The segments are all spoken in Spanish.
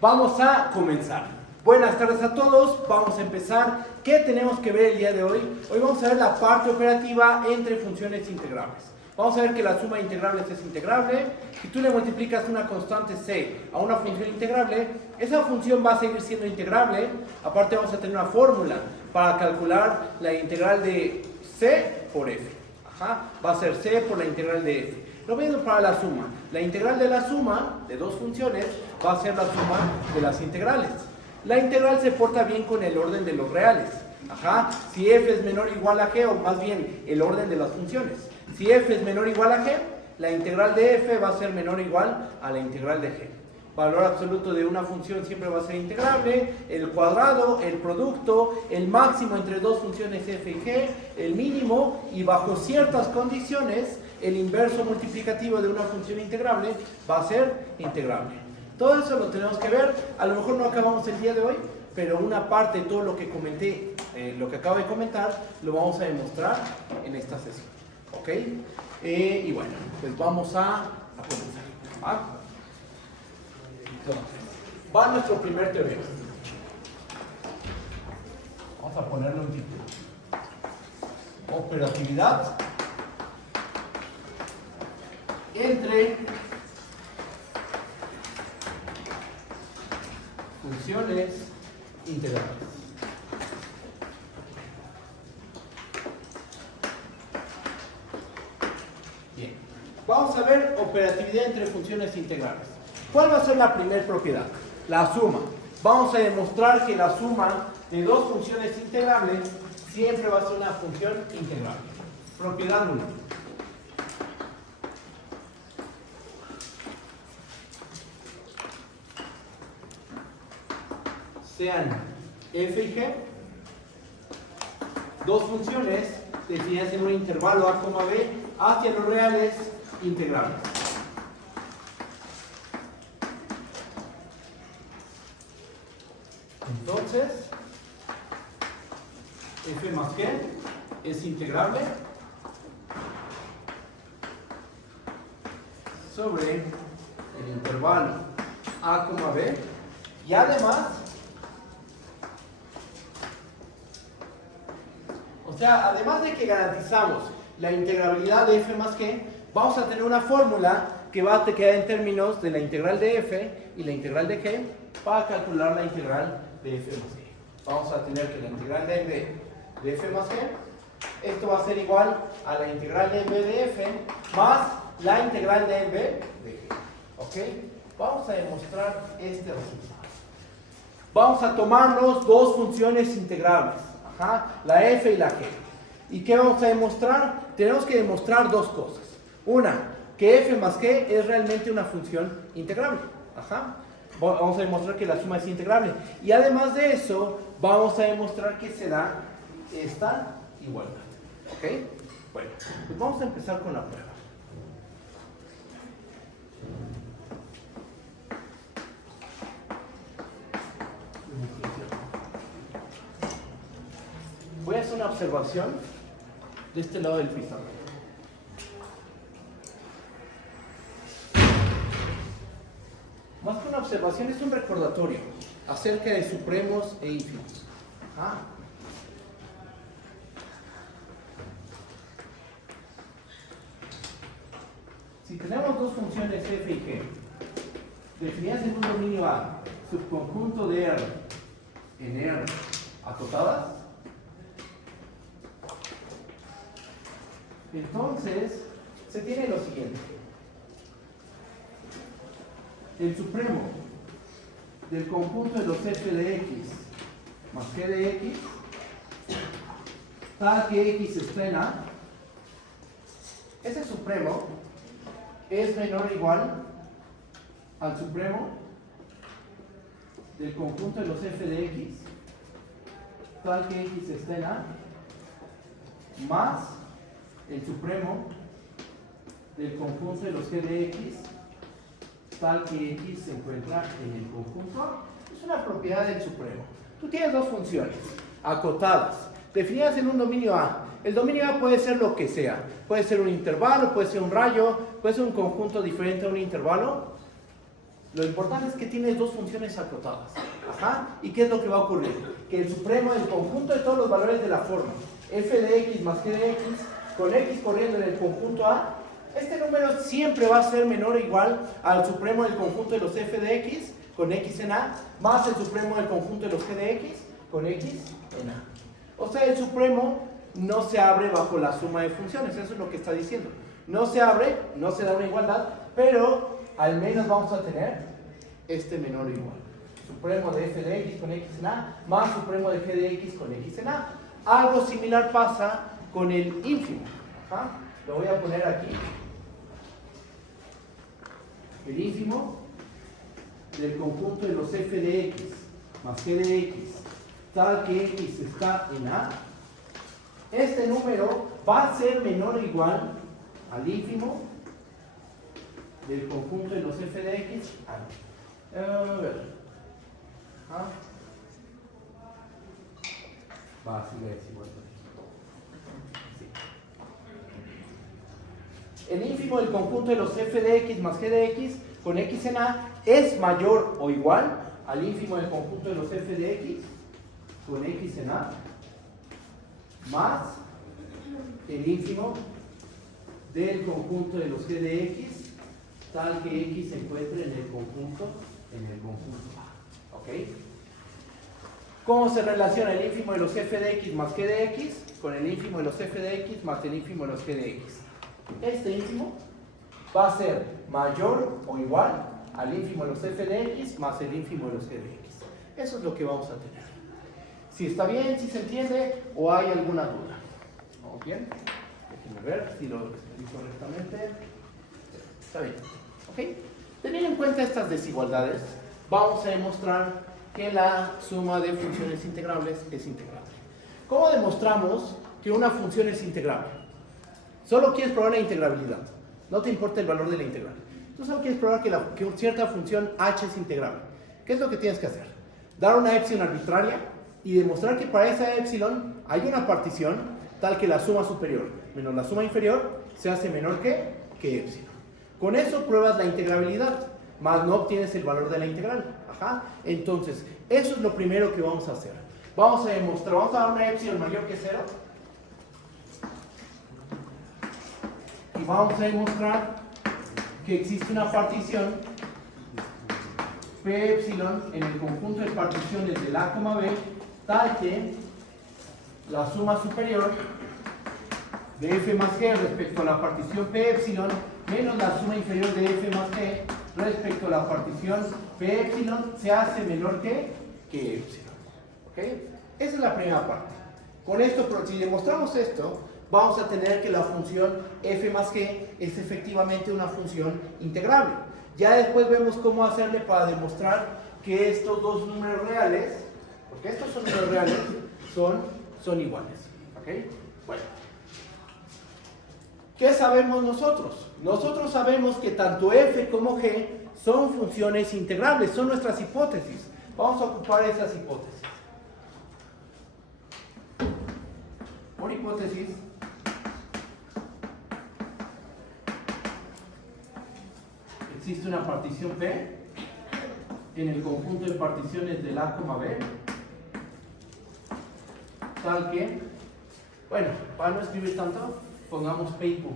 Vamos a comenzar. Buenas tardes a todos, vamos a empezar. ¿Qué tenemos que ver el día de hoy? Hoy vamos a ver la parte operativa entre funciones integrables. Vamos a ver que la suma de integrables es integrable. Si tú le multiplicas una constante c a una función integrable, esa función va a seguir siendo integrable. Aparte vamos a tener una fórmula para calcular la integral de c por f. Va a ser c por la integral de f. Lo mismo para la suma. La integral de la suma de dos funciones va a ser la suma de las integrales. La integral se porta bien con el orden de los reales. Si f es menor o igual a g, o más bien el orden de las funciones. Si f es menor o igual a g, la integral de f va a ser menor o igual a la integral de g. Valor absoluto de una función siempre va a ser integrable, el cuadrado, el producto, el máximo entre dos funciones f y g, el mínimo, y bajo ciertas condiciones, el inverso multiplicativo de una función integrable va a ser integrable. Todo eso lo tenemos que ver. A lo mejor no acabamos el día de hoy, pero una parte de todo lo que comenté, lo que acabo de comentar, lo vamos a demostrar en esta sesión. ¿Ok? Y bueno, pues vamos a comenzar. Entonces, va nuestro primer teorema. Vamos a ponerle un título. Operatividad entre funciones integrales. Bien, vamos a ver operatividad entre funciones integrales. ¿Cuál va a ser la primera propiedad? La suma. Vamos a demostrar que la suma de dos funciones integrables siempre va a ser una función integrable. Propiedad 1. Sean f y g dos funciones definidas en un intervalo a, b hacia los reales integrables. Entonces, f más g es integrable sobre el intervalo a, b, y además, además de que garantizamos la integrabilidad de f más g, vamos a tener una fórmula que va a quedar en términos de la integral de f y la integral de g para calcular la integral de f más g. Vamos a tener que la integral de f más g, esto va a ser igual a la integral de b de f más la integral de b de g. ¿Ok? Vamos a demostrar este resultado. Vamos a tomarnos dos funciones integrables, la f y la g. ¿Y qué vamos a demostrar? Tenemos que demostrar dos cosas. Una, que f más g es realmente una función integrable. Vamos a demostrar que la suma es integrable. Y además de eso, vamos a demostrar que se da esta igualdad. ¿Ok? Bueno, pues vamos a empezar con la prueba. Voy a hacer una observación de este lado del pizarrón. Más que una observación, es un recordatorio acerca de supremos e ínfimos. Si tenemos dos funciones f y g definidas en un dominio A, subconjunto de R en R acotadas, entonces se tiene lo siguiente: el supremo del conjunto de los f de x más g de x, tal que x está en A, ese supremo es menor o igual al supremo del conjunto de los f de x, tal que x está en A, más el supremo del conjunto de los g de x, tal que x se encuentra en el conjunto. Es una propiedad del supremo. Tú tienes dos funciones acotadas, definidas en un dominio A. El dominio A puede ser lo que sea. Puede ser un intervalo, puede ser un rayo, puede ser un conjunto diferente a un intervalo. Lo importante es que tienes dos funciones acotadas. Ajá. ¿Y qué es lo que va a ocurrir? Que el supremo del conjunto de todos los valores de la forma f de x más g de x, con x corriendo en el conjunto A, este número siempre va a ser menor o igual al supremo del conjunto de los f de x con x en A, más el supremo del conjunto de los g de x con x en A. O sea, el supremo no se abre bajo la suma de funciones, eso es lo que está diciendo. No se abre, no se da una igualdad, pero al menos vamos a tener este menor o igual. Supremo de f de x con x en A, más supremo de g de x con x en A. Algo similar pasa con el ínfimo. Ajá. Lo voy a poner aquí. El ínfimo del conjunto de los f de x más g de x, tal que x está en A, este número va a ser menor o igual al ínfimo del conjunto de los f de x. A ver. Va a ser desigual. El ínfimo del conjunto de los f de x más g de x con x en A es mayor o igual al ínfimo del conjunto de los f de x con x en A más el ínfimo del conjunto de los g de x tal que x se encuentre en el conjunto A. ¿Ok? ¿Cómo se relaciona el ínfimo de los f de x más g de x con el ínfimo de los f de x más el ínfimo de los g de x? Este ínfimo va a ser mayor o igual al ínfimo de los f de x más el ínfimo de los g de x. Eso es lo que vamos a tener. Si está bien, si se entiende o hay alguna duda. ¿Vamos bien? Déjenme ver si lo escribí correctamente. Está bien. ¿Ok? Teniendo en cuenta estas desigualdades, vamos a demostrar que la suma de funciones integrables es integrable. ¿Cómo demostramos que una función es integrable? Solo quieres probar la integrabilidad. No te importa el valor de la integral. Tú solo quieres probar que cierta función h es integrable. ¿Qué es lo que tienes que hacer? Dar una epsilon arbitraria y demostrar que para esa epsilon hay una partición tal que la suma superior menos la suma inferior se hace menor que epsilon. Con eso pruebas la integrabilidad, más no obtienes el valor de la integral. Ajá. Entonces, eso es lo primero que vamos a hacer. Vamos a demostrar, vamos a dar una epsilon mayor que 0. Y vamos a demostrar que existe una partición P epsilon en el conjunto de particiones del A, B, tal que la suma superior de f más g respecto a la partición P epsilon menos la suma inferior de f más g respecto a la partición P epsilon se hace menor que epsilon. ¿Ok? Esa es la primera parte. Con esto, si demostramos esto, vamos a tener que la función f más g es efectivamente una función integrable. Ya después vemos cómo hacerle para demostrar que estos dos números reales, porque estos son números reales, son iguales. ¿Ok? Bueno. ¿Qué sabemos nosotros? Nosotros sabemos que tanto f como g son funciones integrables, son nuestras hipótesis. Vamos a ocupar esas hipótesis. Por hipótesis, existe una partición P en el conjunto de particiones del A, B, tal que, bueno, para no escribir tanto, pongamos P y Q.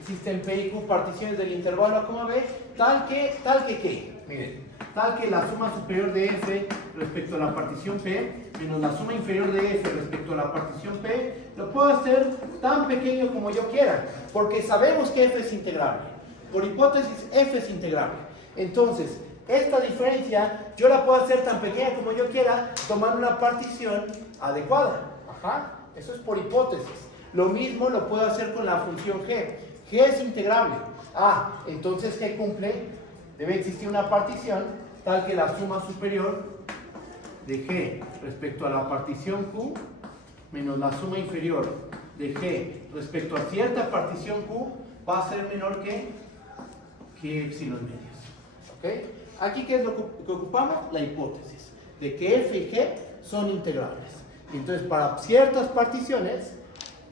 Existen P y Q particiones del intervalo A, B, tal que ¿qué? Miren, tal que la suma superior de f respecto a la partición P menos la suma inferior de f respecto a la partición P, lo puedo hacer tan pequeño como yo quiera, porque sabemos que f es integrable. Por hipótesis, f es integrable. Entonces, esta diferencia yo la puedo hacer tan pequeña como yo quiera, tomando una partición adecuada. Ajá, eso es por hipótesis. Lo mismo lo puedo hacer con la función g. G es integrable. Ah, entonces ¿qué cumple? Debe existir una partición tal que la suma superior de g respecto a la partición q menos la suma inferior de g respecto a cierta partición q va a ser menor que epsilon medios. ¿Ok? Aquí, ¿qué es lo que ocupamos? La hipótesis de que f y g son integrables. Entonces, para ciertas particiones,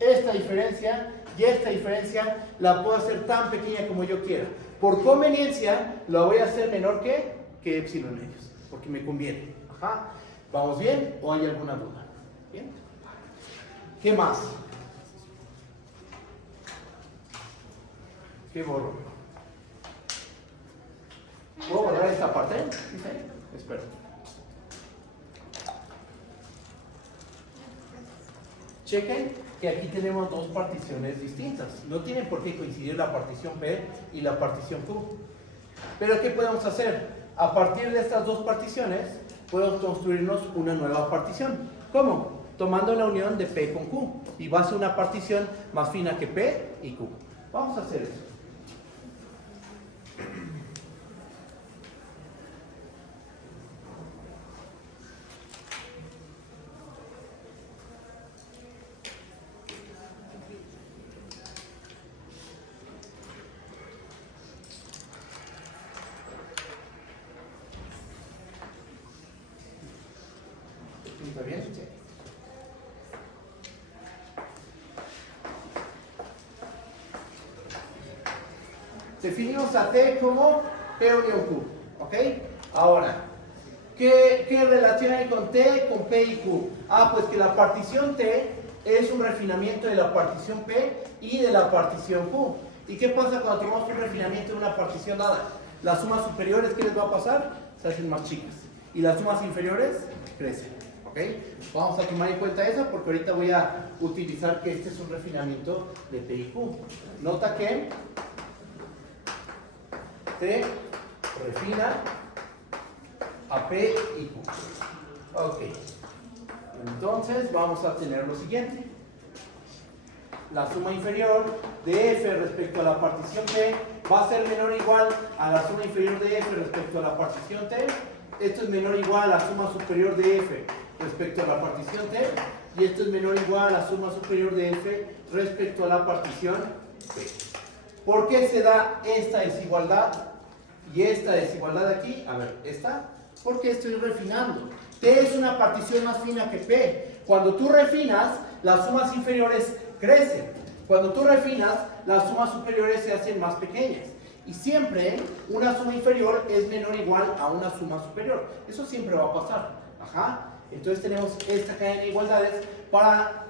esta diferencia y esta diferencia la puedo hacer tan pequeña como yo quiera. Por conveniencia, la voy a hacer menor que epsilon ellos, porque me conviene. Ajá. ¿Vamos bien o hay alguna duda? ¿Bien? ¿Qué más? ¿Qué borro? ¿Puedo borrar esta parte? ¿Sí? Espero. Chequen que aquí tenemos dos particiones distintas. No tienen por qué coincidir la partición P y la partición Q. Pero ¿qué podemos hacer? A partir de estas dos particiones, podemos construirnos una nueva partición. ¿Cómo? Tomando la unión de P con Q. Y va a ser una partición más fina que P y Q. Vamos a hacer eso. ¿Está bien? Sí. Definimos a T como P unión Q. ¿Ok? Ahora, ¿qué relación hay con T, con P y Q? Ah, pues que la partición T es un refinamiento de la partición P y de la partición Q. ¿Y qué pasa cuando tomamos un refinamiento de una partición dada? Las sumas superiores, ¿qué les va a pasar? Se hacen más chicas. Y las sumas inferiores crecen. ¿Ok? Vamos a tomar en cuenta eso porque ahorita voy a utilizar que este es un refinamiento de P y Q. Nota que T refina a P y Q. Ok. Entonces vamos a tener lo siguiente. La suma inferior de F respecto a la partición P va a ser menor o igual a la suma inferior de F respecto a la partición T. Esto es menor o igual a la suma superior de F respecto a la partición T. Y esto es menor o igual a la suma superior de F respecto a la partición P. ¿Por qué se da esta desigualdad y esta desigualdad aquí? A ver, esta, porque estoy refinando. T es una partición más fina que P. Cuando tú refinas, las sumas inferiores crecen. Cuando tú refinas, las sumas superiores se hacen más pequeñas. Y siempre una suma inferior es menor o igual a una suma superior. Eso siempre va a pasar. Ajá. Entonces tenemos esta cadena de igualdades para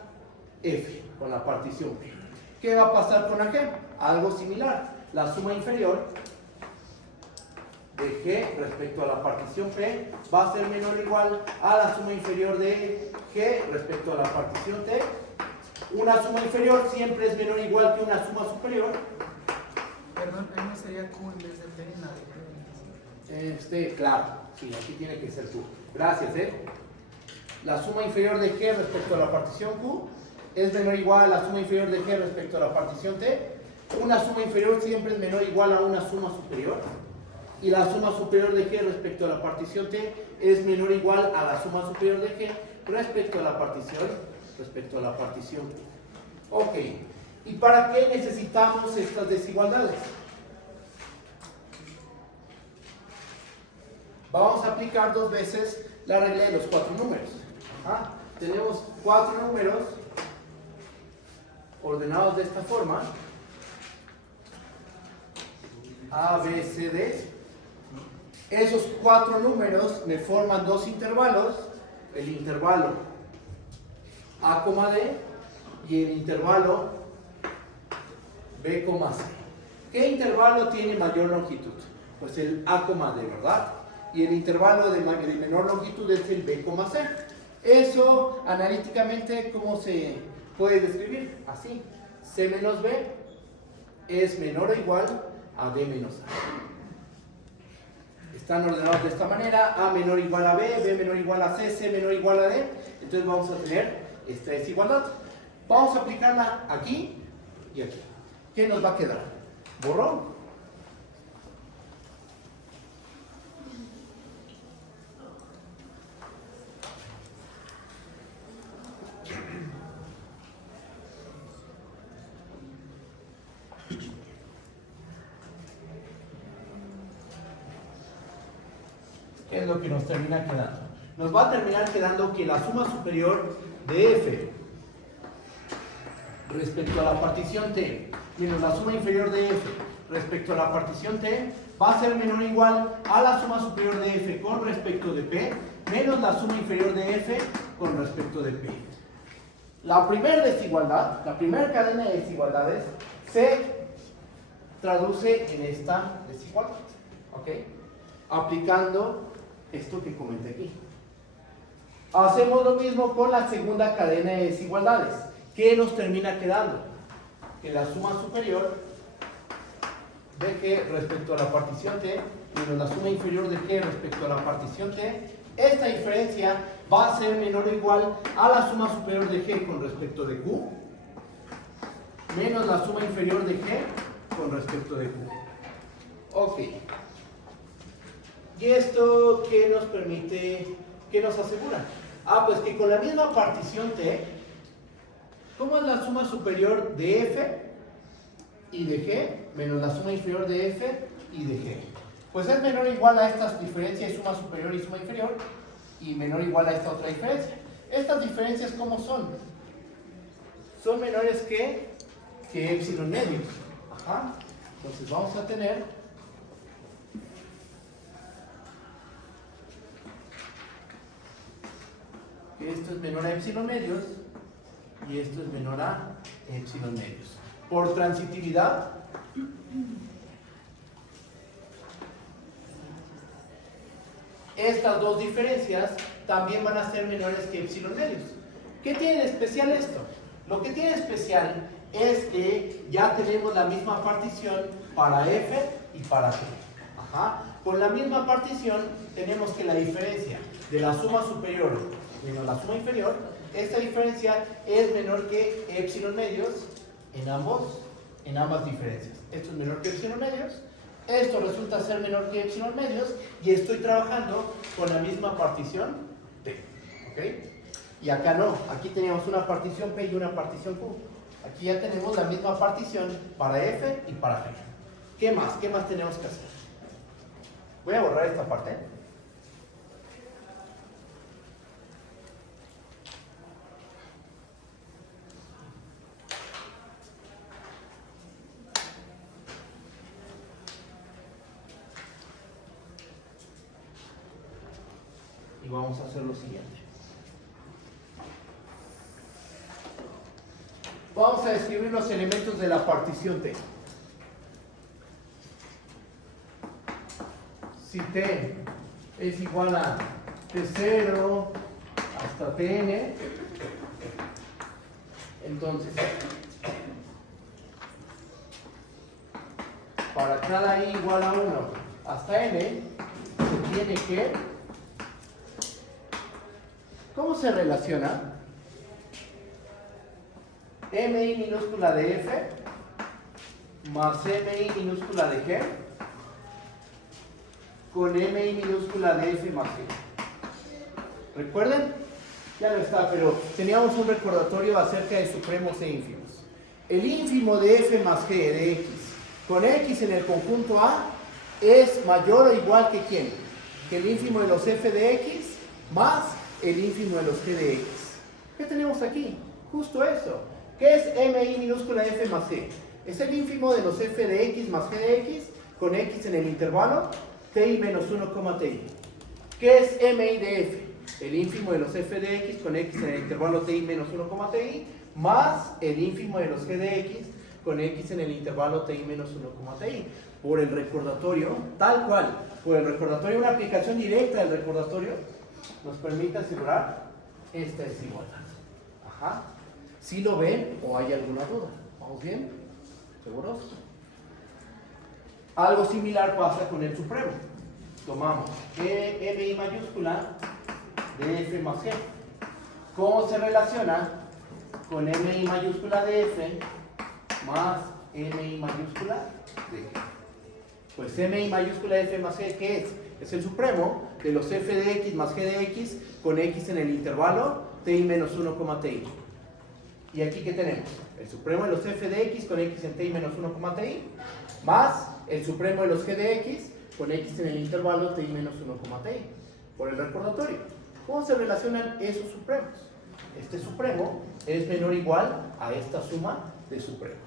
F, con la partición P. ¿Qué va a pasar con la G? Algo similar. La suma inferior de G respecto a la partición P va a ser menor o igual a la suma inferior de G respecto a la partición T. Una suma inferior siempre es menor o igual que una suma superior. Perdón, ahí no sería Q en vez de P en la de Claro, sí, aquí tiene que ser Q. Gracias, La suma inferior de G respecto a la partición Q es menor o igual a la suma inferior de G respecto a la partición T. Una suma inferior siempre es menor o igual a una suma superior. Y la suma superior de G respecto a la partición T es menor o igual a la suma superior de G respecto a la partición Q. Ok. ¿Y para qué necesitamos estas desigualdades? Vamos a aplicar dos veces la regla de los cuatro números. Ajá. Tenemos cuatro números ordenados de esta forma: A, B, C, D. Esos cuatro números me forman dos intervalos: el intervalo A, D y el intervalo B, C. ¿Qué intervalo tiene mayor longitud? Pues el A, D, ¿verdad? Y el intervalo de menor longitud es el B, C. Eso analíticamente, ¿cómo se puede describir? Así: C menos B es menor o igual a D menos A. Están ordenados de esta manera: A menor o igual a B, B menor o igual a C, C menor o igual a D. Entonces vamos a tener esta desigualdad. Vamos a aplicarla aquí y aquí. ¿Qué nos va a quedar? Borrón. ¿Qué es lo que nos termina quedando? Nos va a terminar quedando que la suma superior de F respecto a la partición T menos la suma inferior de F respecto a la partición T va a ser menor o igual a la suma superior de F con respecto de P menos la suma inferior de F con respecto de P. La primera desigualdad, la primera cadena de desigualdades se traduce en esta desigualdad, ¿ok? Aplicando esto que comenté aquí. Hacemos lo mismo con la segunda cadena de desigualdades. ¿Qué nos termina quedando? Que la suma superior de G respecto a la partición T menos la suma inferior de G respecto a la partición T, esta diferencia va a ser menor o igual a la suma superior de G con respecto de Q menos la suma inferior de G con respecto de Q. Ok. ¿Y esto qué nos permite, qué nos asegura? Pues que con la misma partición T, ¿cómo es la suma superior de F y de G menos la suma inferior de F y de G? Pues es menor o igual a estas diferencias, suma superior y suma inferior, y menor o igual a esta otra diferencia. Estas diferencias, ¿cómo son? Son menores que epsilon medios. Ajá. Entonces vamos a tener que esto es menor a epsilon medios y esto es menor a epsilon medios. Por transitividad, estas dos diferencias también van a ser menores que epsilon medios. ¿Qué tiene de especial esto? Lo que tiene de especial es que ya tenemos la misma partición para F y para G. Ajá. Con la misma partición tenemos que la diferencia de la suma superior menos la suma inferior, esta diferencia es menor que epsilon medios en ambas diferencias. Esto es menor que epsilon medios, esto resulta ser menor que epsilon medios y estoy trabajando con la misma partición T. ¿Ok? Y acá no, aquí teníamos una partición P y una partición Q. Aquí ya tenemos la misma partición para F y para G. ¿Qué más? ¿Qué más tenemos que hacer? Voy a borrar esta parte. Y vamos a hacer lo siguiente. Vamos a describir los elementos de la partición T. Si T es igual a T0 hasta Tn, entonces para cada i igual a 1 hasta n, se tiene que... ¿Cómo se relaciona mi minúscula de F más mi minúscula de G con mi minúscula de F más G? ¿Recuerden? Ya no está, pero teníamos un recordatorio acerca de supremos e ínfimos. El ínfimo de F más G de X con X en el conjunto A es mayor o igual que ¿quién? Que el ínfimo de los F de X más el ínfimo de los G de X. ¿Qué tenemos aquí? Justo eso. ¿Qué es mi minúscula F más G? Es el ínfimo de los F de X más G de X con X en el intervalo Ti menos 1, Ti. ¿Qué es mi de F? El ínfimo de los F de X con X en el intervalo Ti menos 1, Ti más el ínfimo de los G de X con X en el intervalo Ti menos 1, Ti. Por el recordatorio, tal cual, por el recordatorio, una aplicación directa del recordatorio nos permite asegurar esta desigualdad. Ajá. ¿Sí lo ven o hay alguna duda? ¿Vamos bien? ¿Seguros? Algo similar pasa con el supremo. Tomamos mi mayúscula de F más G. ¿Cómo se relaciona con mi mayúscula de F más mi mayúscula de G? Pues mi mayúscula de F más G, ¿qué es? Es el supremo de los F de X más G de X con X en el intervalo Ti menos 1, Ti. ¿Y aquí qué tenemos? El supremo de los F de X con X en Ti menos 1, Ti más el supremo de los G de X con X en el intervalo Ti menos 1, Ti. Por el recordatorio. ¿Cómo se relacionan esos supremos? Este supremo es menor o igual a esta suma de supremos.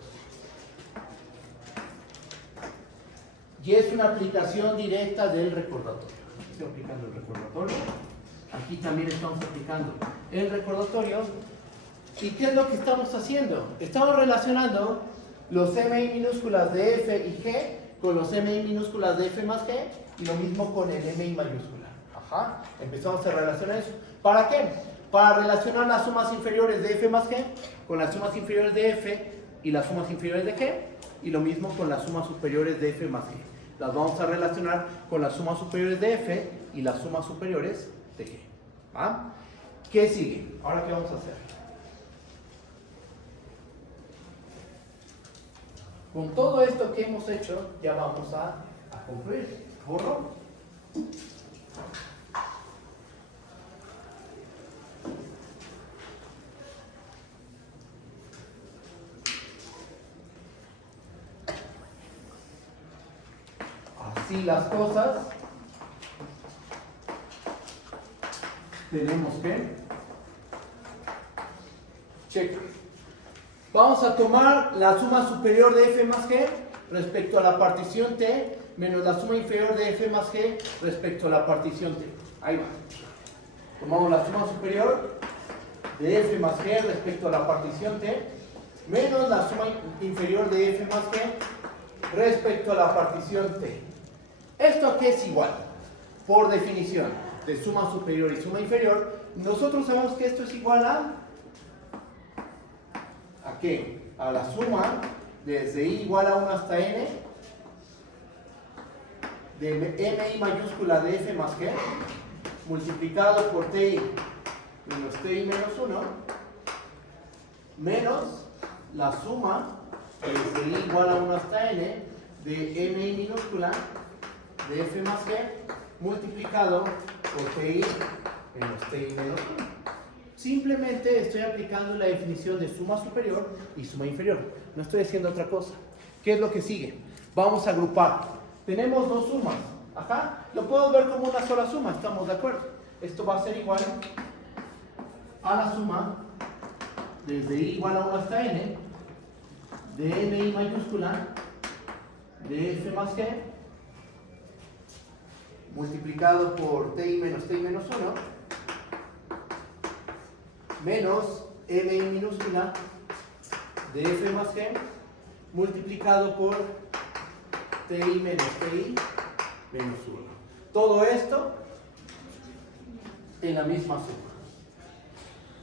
Y es una aplicación directa del recordatorio. Estoy aplicando el recordatorio. Aquí también estamos aplicando el recordatorio. ¿Y qué es lo que estamos haciendo? Estamos relacionando los MI minúsculas de F y G con los MI minúsculas de F más G y lo mismo con el MI mayúscula. Ajá. Empezamos a relacionar eso. ¿Para qué? Para relacionar las sumas inferiores de F más G con las sumas inferiores de F y las sumas inferiores de G y lo mismo con las sumas superiores de F más G. Las vamos a relacionar con las sumas superiores de F y las sumas superiores de G. ¿Va? ¿Qué sigue? Ahora, ¿qué vamos a hacer? Con todo esto que hemos hecho, ya vamos a concluir. Borro. Así las cosas, tenemos que checar. Vamos a tomar la suma superior de F más G respecto a la partición T menos la suma inferior de F más G respecto a la partición T. Ahí va. Tomamos la suma superior de F más G respecto a la partición T menos la suma inferior de F más G respecto a la partición T. ¿Esto a qué es igual? Por definición de suma superior y suma inferior, nosotros sabemos que esto es igual ¿a qué? A la suma desde I igual a 1 hasta N de MI mayúscula de F más G multiplicado por TI menos TI menos 1 menos la suma desde I igual a 1 hasta N de MI minúscula de F más G multiplicado por TI menos TI menos 1. Simplemente estoy aplicando la definición de suma superior y suma inferior. No estoy haciendo otra cosa. ¿Qué es lo que sigue? Vamos a agrupar. Tenemos dos sumas. Ajá. Lo puedo ver como una sola suma. ¿Estamos de acuerdo? Esto va a ser igual a la suma desde I igual a 1 hasta N de MI mayúscula de F más G multiplicado por TI menos 1 menos MI minúscula de F más G multiplicado por TI menos 1. Todo esto en la misma suma.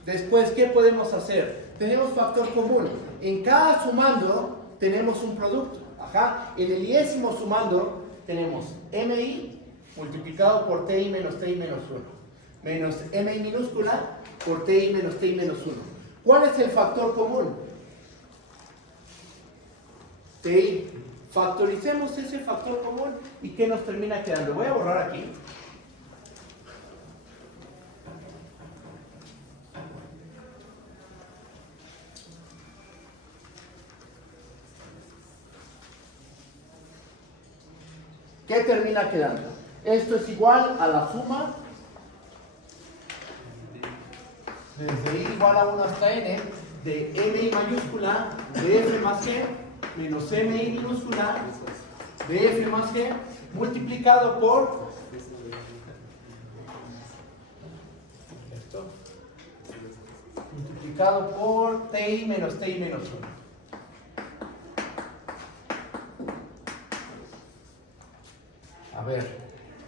Después, ¿qué podemos hacer? Tenemos factor común. En cada sumando tenemos un producto. Ajá. En el iésimo sumando tenemos MI multiplicado por TI menos 1 menos MI minúscula por TI menos 1. ¿Cuál es el factor común? TI. Factoricemos ese factor común y ¿qué nos termina quedando? Voy a borrar aquí. ¿Qué termina quedando? Esto es igual a la suma desde I igual a 1 hasta N de MI mayúscula de F más G menos MI minúscula de F más G multiplicado por esto, multiplicado por TI menos 1. A ver,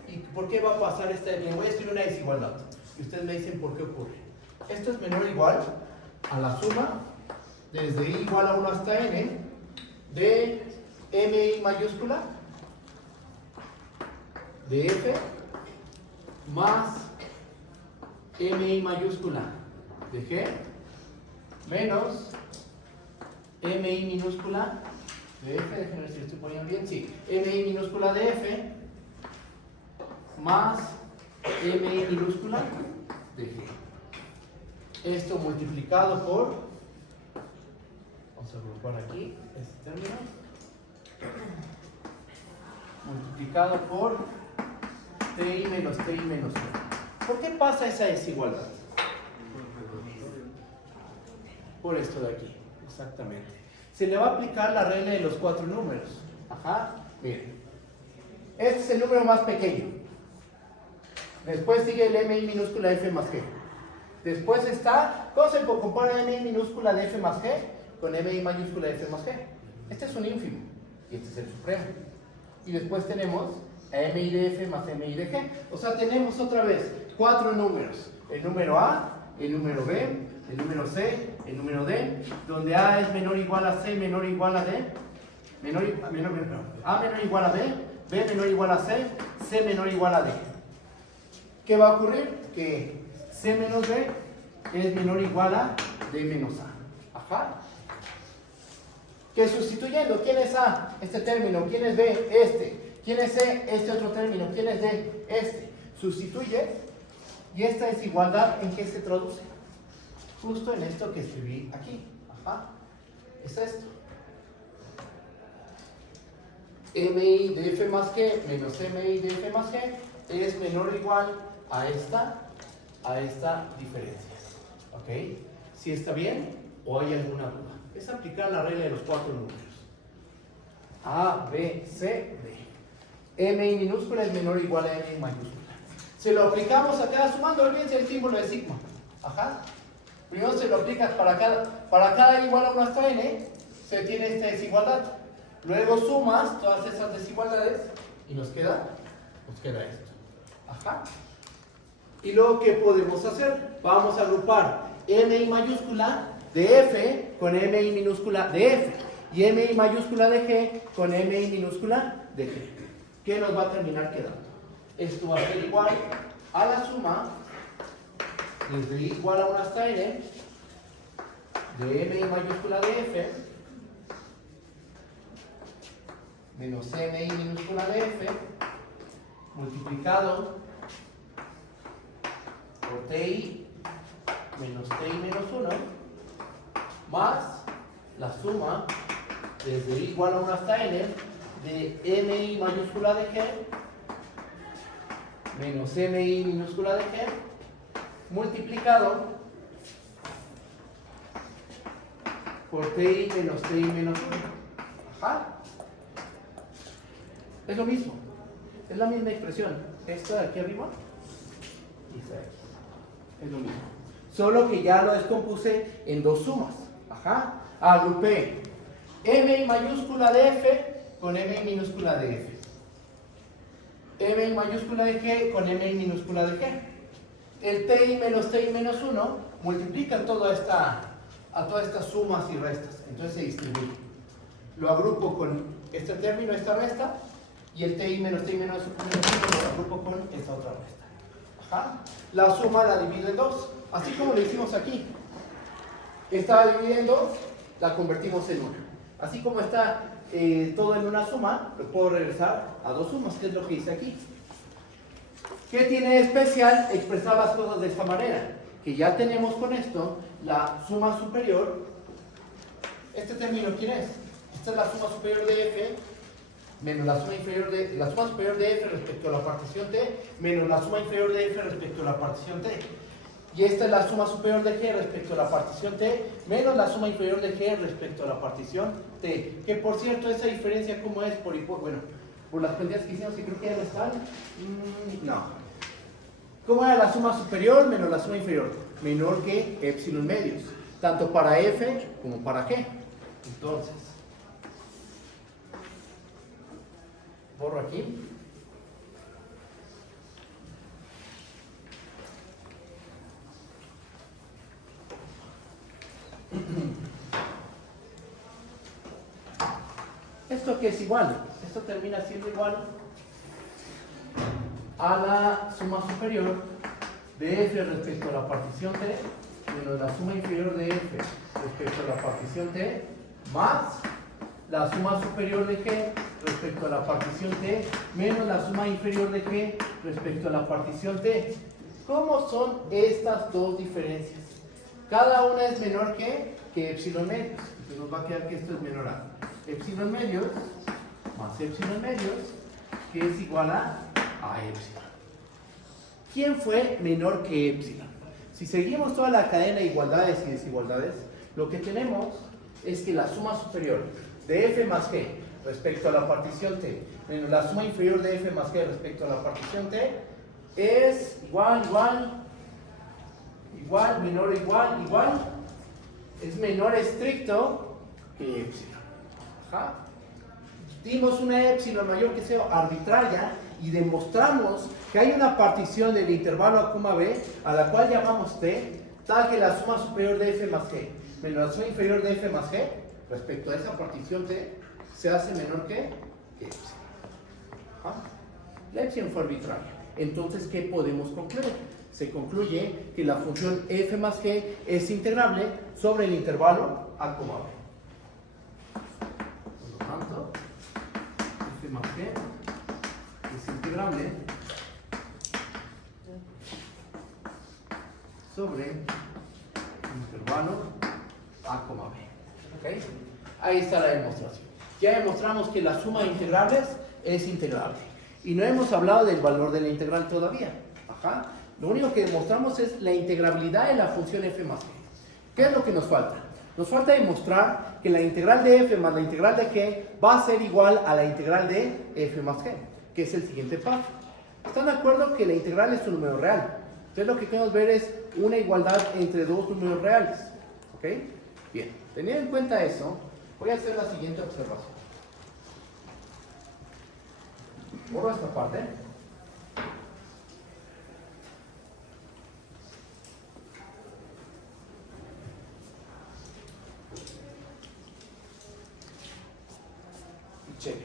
¿y por qué va a pasar esta? Bien, voy a escribir una desigualdad y ustedes me dicen por qué ocurre. Esto es menor o igual a la suma desde I igual a 1 hasta N de MI mayúscula de F más MI mayúscula de G menos MI minúscula de F, déjenme ver si lo estoy poniendo bien, sí, MI minúscula de F más MI minúscula de G. Esto multiplicado por, vamos a agrupar aquí este término, multiplicado por TI menos 1. ¿Por qué pasa esa desigualdad? Por esto de aquí, exactamente. se le va a aplicar la regla de los 4 números. Ajá, miren. Este es el número más pequeño. Después sigue el MI minúscula F más G. Después está, ¿cómo se compara MI minúscula de F más G con MI mayúscula de F más G? Este es un ínfimo y este es el supremo. Y después tenemos MI de F más MI de G. O sea, tenemos otra vez 4 números. El número A, el número B, el número C, el número D, donde A es menor o igual a C, menor o igual a D, A menor o igual a B, B menor o igual a C, C menor o igual a D. ¿Qué va a ocurrir? Que C menos B es menor o igual a D menos A. Ajá. Que sustituyendo, ¿quién es A? Este término. ¿Quién es B? Este. ¿Quién es C? Este otro término. ¿Quién es D? Este. Sustituye. Y esta desigualdad, ¿en qué se traduce? Justo en esto que escribí aquí. Ajá. Es esto. MI de F más G menos MI de F más G es menor o igual a esta diferencia. ¿Ok? ¿Sí está bien o hay alguna duda? Es aplicar la regla de los 4 números. A, B, C, D. MI minúscula es menor o igual a MI mayúscula. Se lo aplicamos a cada sumando, olvídense el símbolo de sigma. Ajá. Primero se lo aplicas para cada igual a 1 hasta n, se tiene esta desigualdad. Luego sumas todas esas desigualdades y nos queda esto. Ajá. Y luego, ¿qué podemos hacer? Vamos a agrupar MI mayúscula de F con MI minúscula de F y MI mayúscula de G con MI minúscula de G. ¿Qué nos va a terminar quedando? Esto va a ser igual a la suma desde igual a 1 hasta n de MI mayúscula de F menos MI minúscula de F multiplicado por TI menos TI menos 1 más la suma desde igual a 1 hasta n de MI mayúscula de G menos MI minúscula de G multiplicado por TI menos TI menos 1. Ajá. Es lo mismo. Es la misma expresión. Esto de aquí arriba y esta de aquí. Es lo mismo. Solo que ya lo descompuse en 2 sumas. Ajá. Agrupé MI mayúscula de F con MI minúscula de F. MI mayúscula de G con MI minúscula de G. El TI menos 1 multiplican a todas estas sumas y restas. Entonces se distribuye. Lo agrupo con este término, esta resta, y el TI menos 1 lo agrupo con esta otra resta. Ajá. La suma la divido en 2, así como lo hicimos aquí. Estaba dividida en 2, la convertimos en 1. Así como está todo en una suma, lo puedo regresar a 2 sumas, que es lo que hice aquí. ¿Qué tiene de especial expresar las cosas de esta manera? Que ya tenemos con esto la suma superior. ¿Este término quién es? Esta es la suma superior de F menos la suma inferior de la suma superior de F respecto a la partición T menos la suma inferior de F respecto a la partición T. Y esta es la suma superior de G respecto a la partición T menos la suma inferior de G respecto a la partición T. Que por cierto, esa diferencia, ¿cómo es? Por las cantidades que hicimos, que creo que ya no están. No. ¿Cómo era la suma superior menos la suma inferior? Menor que epsilon medios, tanto para F como para G. Entonces, borro aquí. ¿Esto qué es igual? Esto termina siendo igual a la suma superior de F respecto a la partición T menos la suma inferior de F respecto a la partición T más la suma superior de G respecto a la partición T menos la suma inferior de G respecto a la partición T. ¿Cómo son estas dos diferencias? Cada una es menor que epsilon medios. Entonces nos va a quedar que esto es menor a epsilon medios más epsilon medios, que es igual a epsilon. ¿Quién fue menor que epsilon? Si seguimos toda la cadena de igualdades y desigualdades, lo que tenemos es que la suma superior de f más g respecto a la partición t menos la suma inferior de f más g respecto a la partición t es igual, menor o igual, es menor estricto que epsilon. Ajá. Dimos una epsilon mayor que cero arbitraria y demostramos que hay una partición del intervalo a, b a la cual llamamos t, tal que la suma superior de f más g menos la suma inferior de f más g respecto a esa partición t se hace menor que epsilon. Ajá. La epsilon fue arbitraria. Entonces, ¿qué podemos concluir? Se concluye que la función f más g es integrable sobre el intervalo a, b. Por lo tanto, f más g es integrable sobre el intervalo a, b. ¿Okay? Ahí está la demostración. Ya demostramos que la suma de integrales es integrable. Y no hemos hablado del valor de la integral todavía. Ajá. Lo único que demostramos es la integrabilidad de la función f más g. ¿Qué es lo que nos falta? Nos falta demostrar que la integral de f más la integral de g va a ser igual a la integral de f más g, que es el siguiente paso. ¿Están de acuerdo que la integral es un número real? Entonces lo que queremos ver es una igualdad entre dos números reales. ¿Ok? Bien, teniendo en cuenta eso, voy a hacer la siguiente observación. Borro esta parte. Y cheque.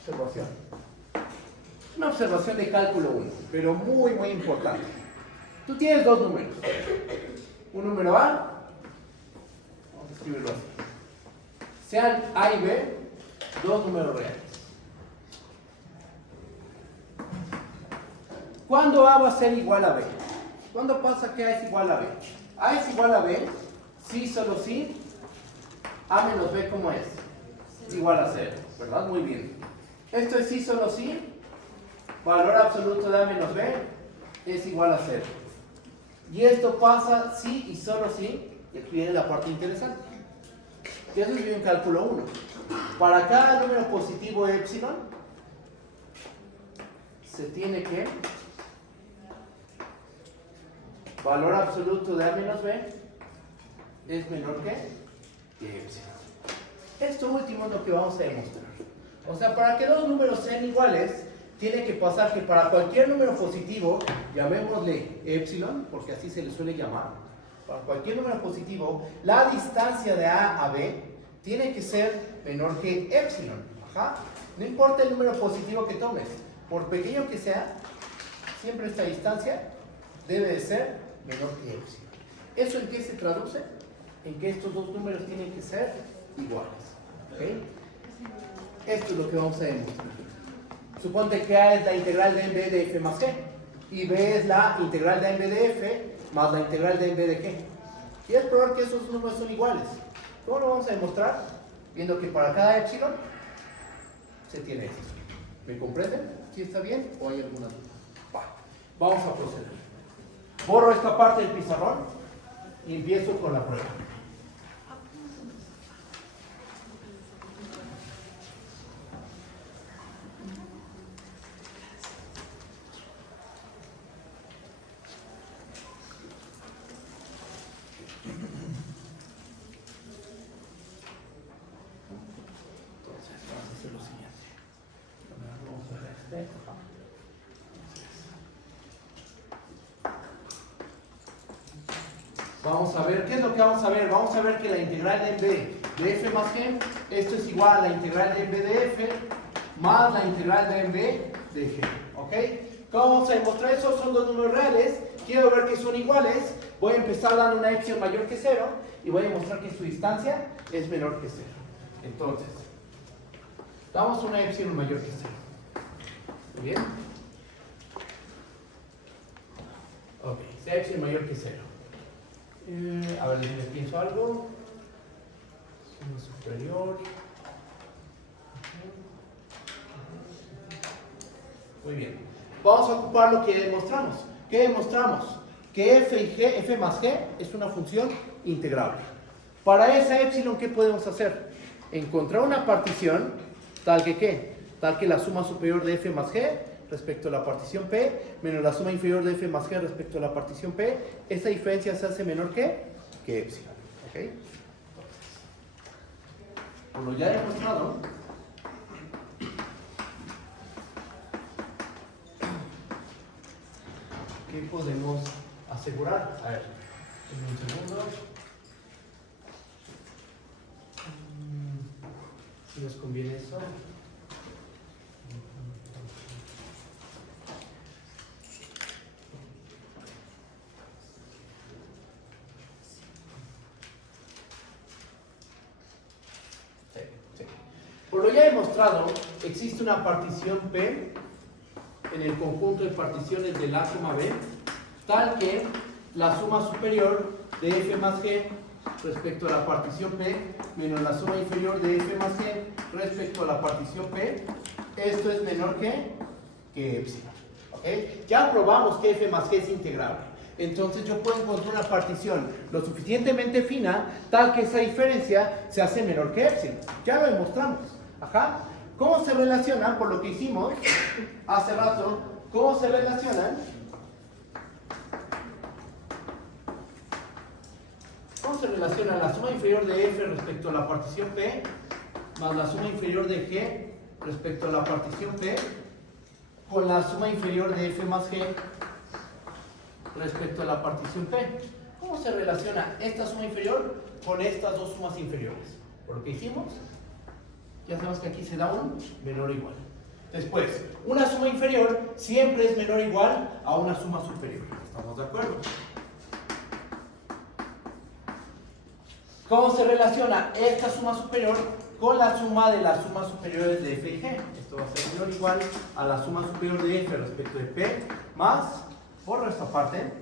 Observación. Una observación de cálculo 1, pero muy importante. Tú tienes dos números. Un número A, vamos a escribirlo así. Sean A y B, dos números reales. ¿Cuándo A va a ser igual a B? ¿Cuándo pasa que A es igual a B? A es igual a B, sí, solo sí. A menos B, ¿cómo es? Igual a 0, ¿verdad? Muy bien. Esto es sí, solo sí. Valor absoluto de A menos B es igual a 0. Y esto pasa sí y solo sí. Y aquí viene la parte interesante. Eso es bien cálculo 1. Para cada número positivo epsilon, se tiene que valor absoluto de A menos B es menor que epsilon. Esto último es lo que vamos a demostrar. O sea, para que dos números sean iguales, tiene que pasar que para cualquier número positivo, llamémosle epsilon, porque así se le suele llamar, para cualquier número positivo, la distancia de A a B tiene que ser menor que epsilon. Ajá. No importa el número positivo que tomes, por pequeño que sea, siempre esta distancia debe de ser menor que epsilon. ¿Eso en qué se traduce? En que estos dos números tienen que ser iguales. ¿Okay? Esto es lo que vamos a demostrar. Suponte que A es la integral de en b de f más g y B es la integral de en b de f más la integral de en b de g. ¿Quieres probar que esos números son iguales? ¿Cómo lo vamos a demostrar? Viendo que para cada epsilon se tiene esto. ¿Me comprenden? ¿Sí está bien o hay alguna duda? Vamos a proceder. Borro esta parte del pizarrón y empiezo con la prueba. Vamos a ver, ¿qué es lo que vamos a ver? Vamos a ver que la integral de en b de f más g, esto es igual a la integral de en b de f más la integral de en b de g. ¿Ok? ¿Cómo vamos a demostrar eso? Son dos números reales, quiero ver que son iguales, voy a empezar dando una epsilon mayor que 0 y voy a demostrar que su distancia es menor que 0. Entonces, damos una epsilon mayor que 0. ¿Muy bien? Ok, epsilon mayor que 0. A ver, déjenme pienso algo. Suma superior. Muy bien. Vamos a ocupar lo que demostramos. ¿Qué demostramos? Que f y g, f más g es una función integrable. Para esa epsilon, ¿qué podemos hacer? Encontrar una partición tal que ¿qué? Tal que la suma superior de f más g respecto a la partición P menos la suma inferior de f más g respecto a la partición P, esa diferencia se hace menor que epsilon. ¿Ok? Como ya he demostrado, ¿qué podemos asegurar? A ver, un segundo. Si nos conviene eso. Por lo ya demostrado, existe una partición P en el conjunto de particiones del A, B, tal que la suma superior de f más g respecto a la partición P menos la suma inferior de f más g respecto a la partición P, esto es menor que epsilon. ¿Okay? Ya probamos que f más g es integrable. Entonces yo puedo encontrar una partición lo suficientemente fina tal que esa diferencia se hace menor que epsilon. Ya lo demostramos. Ajá. ¿Cómo se relacionan? Por lo que hicimos hace rato, ¿cómo se relacionan? ¿Cómo se relaciona la suma inferior de f respecto a la partición P más la suma inferior de g respecto a la partición P con la suma inferior de f más g respecto a la partición P? ¿Cómo se relaciona esta suma inferior con estas dos sumas inferiores? Por lo que hicimos, ya sabemos que aquí se da un menor o igual. Después, una suma inferior siempre es menor o igual a una suma superior. ¿Estamos de acuerdo? ¿Cómo se relaciona esta suma superior con la suma de las sumas superiores de f y g? Esto va a ser menor o igual a la suma superior de f respecto de p más, por esta parte,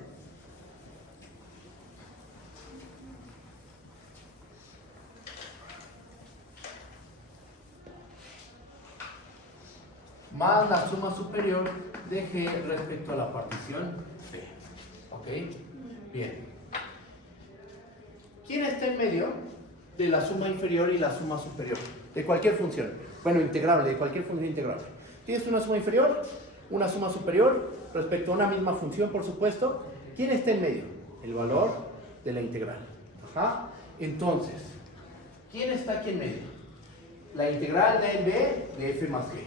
más la suma superior de g respecto a la partición p. ¿Ok? Bien. ¿Quién está en medio de la suma inferior y la suma superior? De cualquier función. Bueno, integrable, de cualquier función integrable. Tienes una suma inferior, una suma superior, respecto a una misma función, por supuesto. ¿Quién está en medio? El valor de la integral. Ajá. Entonces, ¿quién está aquí en medio? La integral de b de f más g.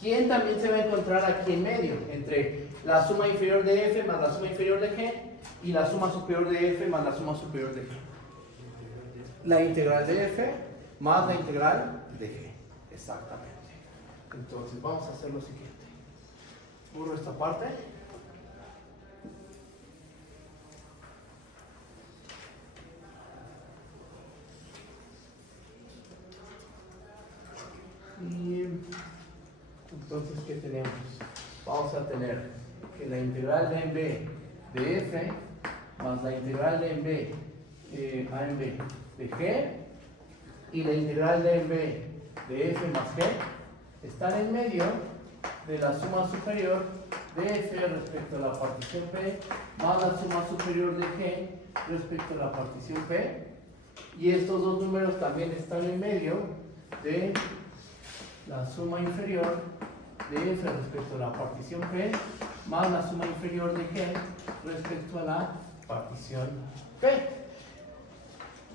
¿Quién también se va a encontrar aquí en medio? Entre la suma inferior de f más la suma inferior de g y la suma superior de f más la suma superior de g. La integral de f más la integral de g. Exactamente. Entonces vamos a hacer lo siguiente. Borro esta parte. Y entonces, ¿qué tenemos? Vamos a tener que la integral de en b de f más la integral de en b a en b de g y la integral de en b de f más g están en medio de la suma superior de f respecto a la partición p más la suma superior de g respecto a la partición p, y estos dos números también están en medio de la suma inferior de f respecto a la partición p más la suma inferior de g respecto a la partición p.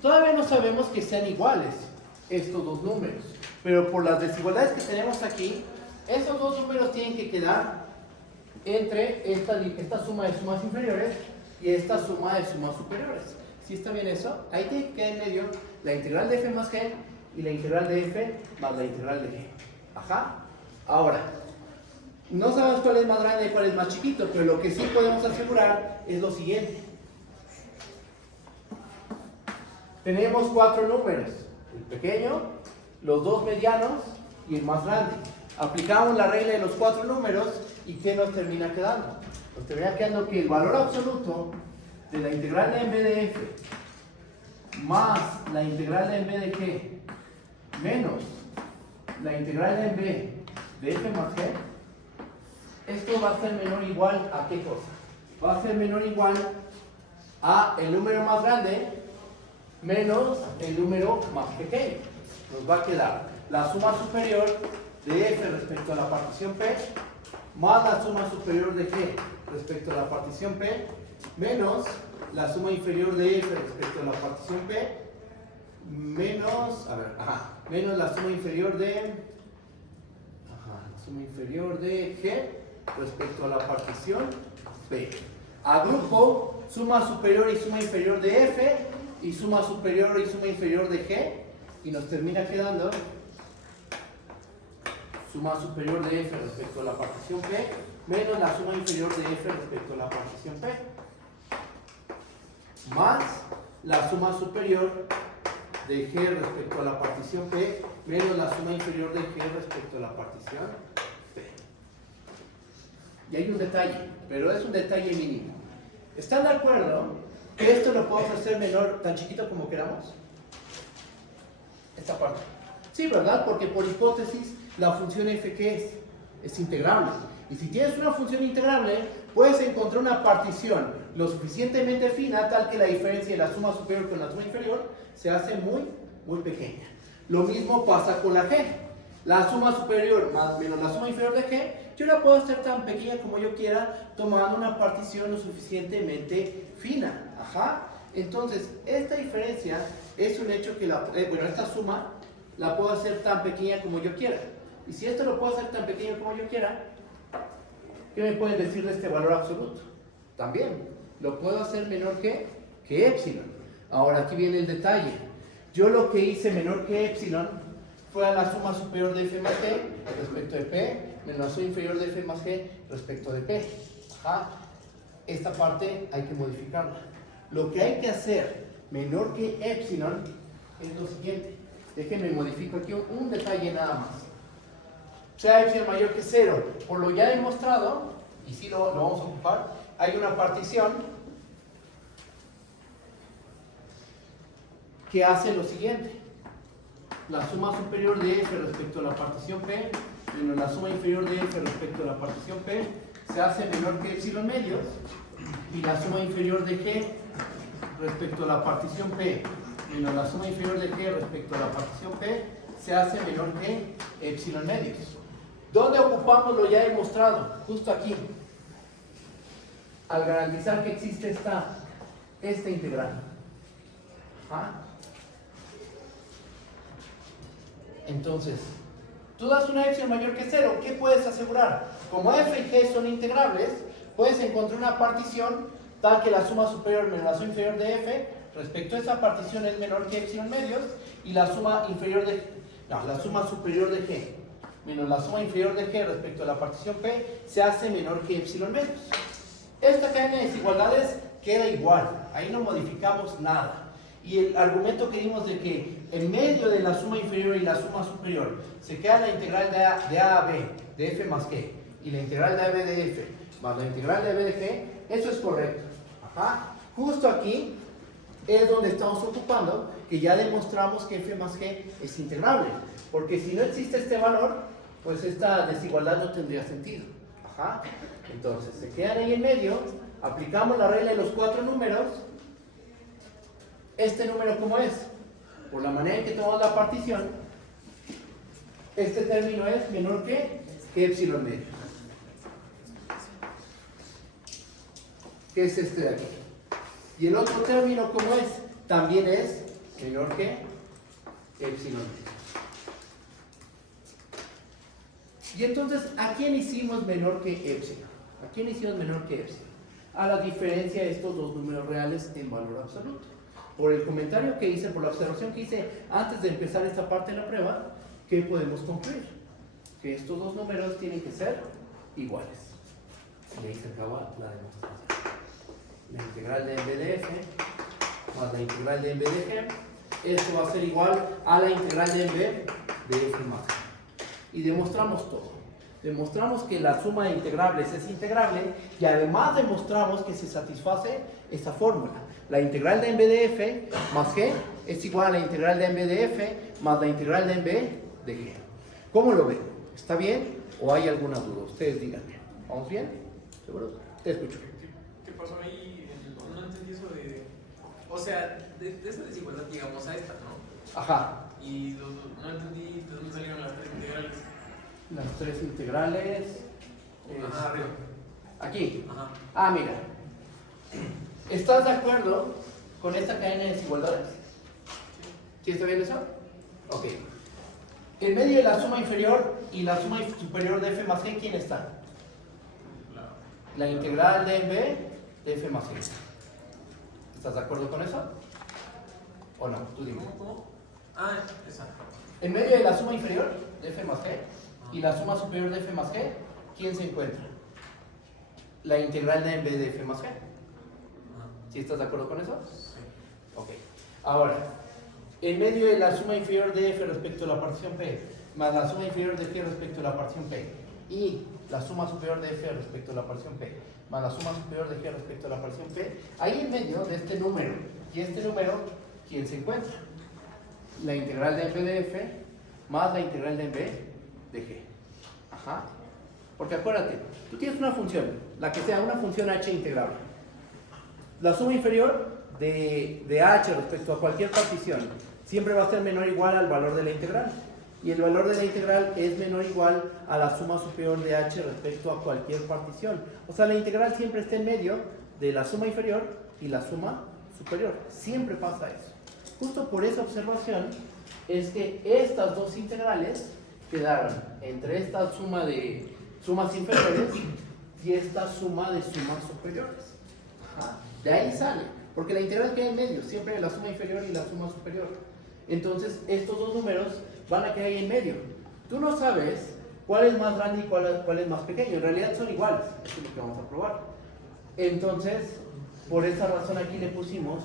Todavía no sabemos que sean iguales estos dos números, pero por las desigualdades que tenemos aquí, esos dos números tienen que quedar entre esta suma de sumas inferiores y esta suma de sumas superiores. ¿Sí está bien eso? Ahí tiene que quedar en medio la integral de f más g y la integral de f más la integral de g. Ajá. Ahora, no sabemos cuál es más grande y cuál es más chiquito, pero lo que sí podemos asegurar es lo siguiente. Tenemos cuatro números: el pequeño, los dos medianos y el más grande. Aplicamos la regla de los cuatro números y ¿qué nos termina quedando? Nos termina quedando que el valor absoluto de la integral de en b de f más la integral de en b de g menos la integral de en b de f más g, esto va a ser menor o igual a ¿qué cosa? Va a ser menor o igual a el número más grande menos el número más pequeño. Nos va a quedar la suma superior de f respecto a la partición P más la suma superior de g respecto a la partición P menos la suma inferior de f respecto a la partición P menos, menos la suma inferior de g respecto a la partición P. Agrupo suma superior y suma inferior de f y suma superior y suma inferior de g y nos termina quedando suma superior de f respecto a la partición P menos la suma inferior de f respecto a la partición P más la suma superior de g respecto a la partición P menos la suma inferior de g respecto a la partición P. Y hay un detalle, pero es un detalle mínimo. ¿Están de acuerdo que esto lo podemos hacer menor, tan chiquito como queramos? Esta parte. Sí, ¿verdad? Porque por hipótesis la función f, ¿qué es? Es integrable. Y si tienes una función integrable, puedes encontrar una partición lo suficientemente fina tal que la diferencia de la suma superior con la suma inferior se hace muy, muy pequeña. Lo mismo pasa con la g. La suma superior más menos la suma inferior de g, yo la puedo hacer tan pequeña como yo quiera tomando una partición lo suficientemente fina. Entonces, esta diferencia es un hecho que esta suma la puedo hacer tan pequeña como yo quiera. Y si esto lo puedo hacer tan pequeño como yo quiera, ¿qué me pueden decir de este valor absoluto? También lo puedo hacer menor que epsilon. Ahora aquí viene el detalle. Yo lo que hice menor que epsilon fue a la suma superior de f más g respecto de p menos la suma inferior de f más g respecto de p. Esta parte hay que modificarla. Lo que hay que hacer menor que epsilon es lo siguiente. Déjenme modifico aquí un detalle nada más. Sea epsilon mayor que 0, por lo ya demostrado, y sí lo vamos a ocupar, hay una partición que hace lo siguiente. La suma superior de f respecto a la partición P menos la suma inferior de f respecto a la partición P se hace menor que epsilon medios y la suma inferior de g respecto a la partición P menos la suma inferior de g respecto a la partición P se hace menor que epsilon medios. ¿Dónde ocupamos lo ya demostrado? Justo aquí. Al garantizar que existe esta integral. Entonces, tú das una epsilon mayor que 0, ¿qué puedes asegurar? Como f y g son integrables, puedes encontrar una partición tal que la suma superior menos la suma inferior de f respecto a esa partición es menor que epsilon medios y la suma superior de g menos la suma inferior de g respecto a la partición p se hace menor que epsilon medios. Esta cadena de desigualdades queda igual, ahí no modificamos nada. Y el argumento que dimos de que en medio de la suma inferior y la suma superior se queda la integral de a a b de f más g y la integral de a b de f más la integral de a b de g, eso es correcto. Justo aquí es donde estamos ocupando que ya demostramos que f más g es integrable, porque si no existe este valor, pues esta desigualdad no tendría sentido. Entonces se quedan ahí en medio, aplicamos la regla de los 4 números. Este número, ¿cómo es? Por la manera en que tomamos la partición, este término es menor que epsilon medio. ¿Qué es este de aquí? Y el otro término, ¿cómo es? También es menor que epsilon medio. Y entonces, ¿a quién hicimos menor que epsilon? ¿A quién hicimos menor que epsilon? A la diferencia de estos dos números reales en valor absoluto. Por el comentario que hice, por la observación que hice antes de empezar esta parte de la prueba, ¿qué podemos concluir? Que estos dos números tienen que ser iguales. Y ahí se acaba la demostración. La integral de m de f más la integral de m de g, esto va a ser igual a la integral de m de f más g. Y demostramos todo. Demostramos que la suma de integrables es integrable y además demostramos que se satisface esta fórmula. La integral de m de f más g es igual a la integral de m de f más la integral de m de g. ¿Cómo lo ven? ¿Está bien o hay alguna duda? Ustedes díganme. ¿Vamos bien? ¿Seguros? Te escucho. ¿Qué pasó ahí? No entendí eso de... O sea, de esa desigualdad llegamos a esta, ¿no? Ajá. Y no entendí de dónde salieron las tres integrales. Las tres integrales. Ajá, arriba. Aquí. Ajá. Ah, mira. ¿Estás de acuerdo con esta cadena de desigualdades? ¿Sí está bien eso? Ok. En medio de la suma inferior y la suma superior de f más g, ¿quién está? La integral de b de f más g. ¿Estás de acuerdo con eso? ¿O no? Tú dime. ¿Cómo? Ah, esa. En medio de la suma inferior de f más g y la suma superior de f más g, ¿quién se encuentra? La integral de b de f más g. ¿Sí estás de acuerdo con eso? Sí. Ok. Ahora, en medio de la suma inferior de f respecto a la partición p, más la suma inferior de g respecto a la partición p, y la suma superior de f respecto a la partición p, más la suma superior de g respecto a la partición p, ahí en medio de este número y este número, ¿quién se encuentra? La integral de b de f más la integral de b de g. Ajá. Porque acuérdate, tú tienes una función, la que sea una función h integrable. La suma inferior de h respecto a cualquier partición siempre va a ser menor o igual al valor de la integral. Y el valor de la integral es menor o igual a la suma superior de h respecto a cualquier partición. O sea, la integral siempre está en medio de la suma inferior y la suma superior. Siempre pasa eso. Justo por esa observación es que estas dos integrales quedaron entre esta suma de sumas inferiores y esta suma de sumas superiores. Ajá. De ahí sale, porque la integral queda en medio, siempre la suma inferior y la suma superior. Entonces, estos dos números van a quedar ahí en medio. Tú no sabes cuál es más grande y cuál es más pequeño. En realidad son iguales, eso es lo que vamos a probar. Entonces, por esa razón aquí le pusimos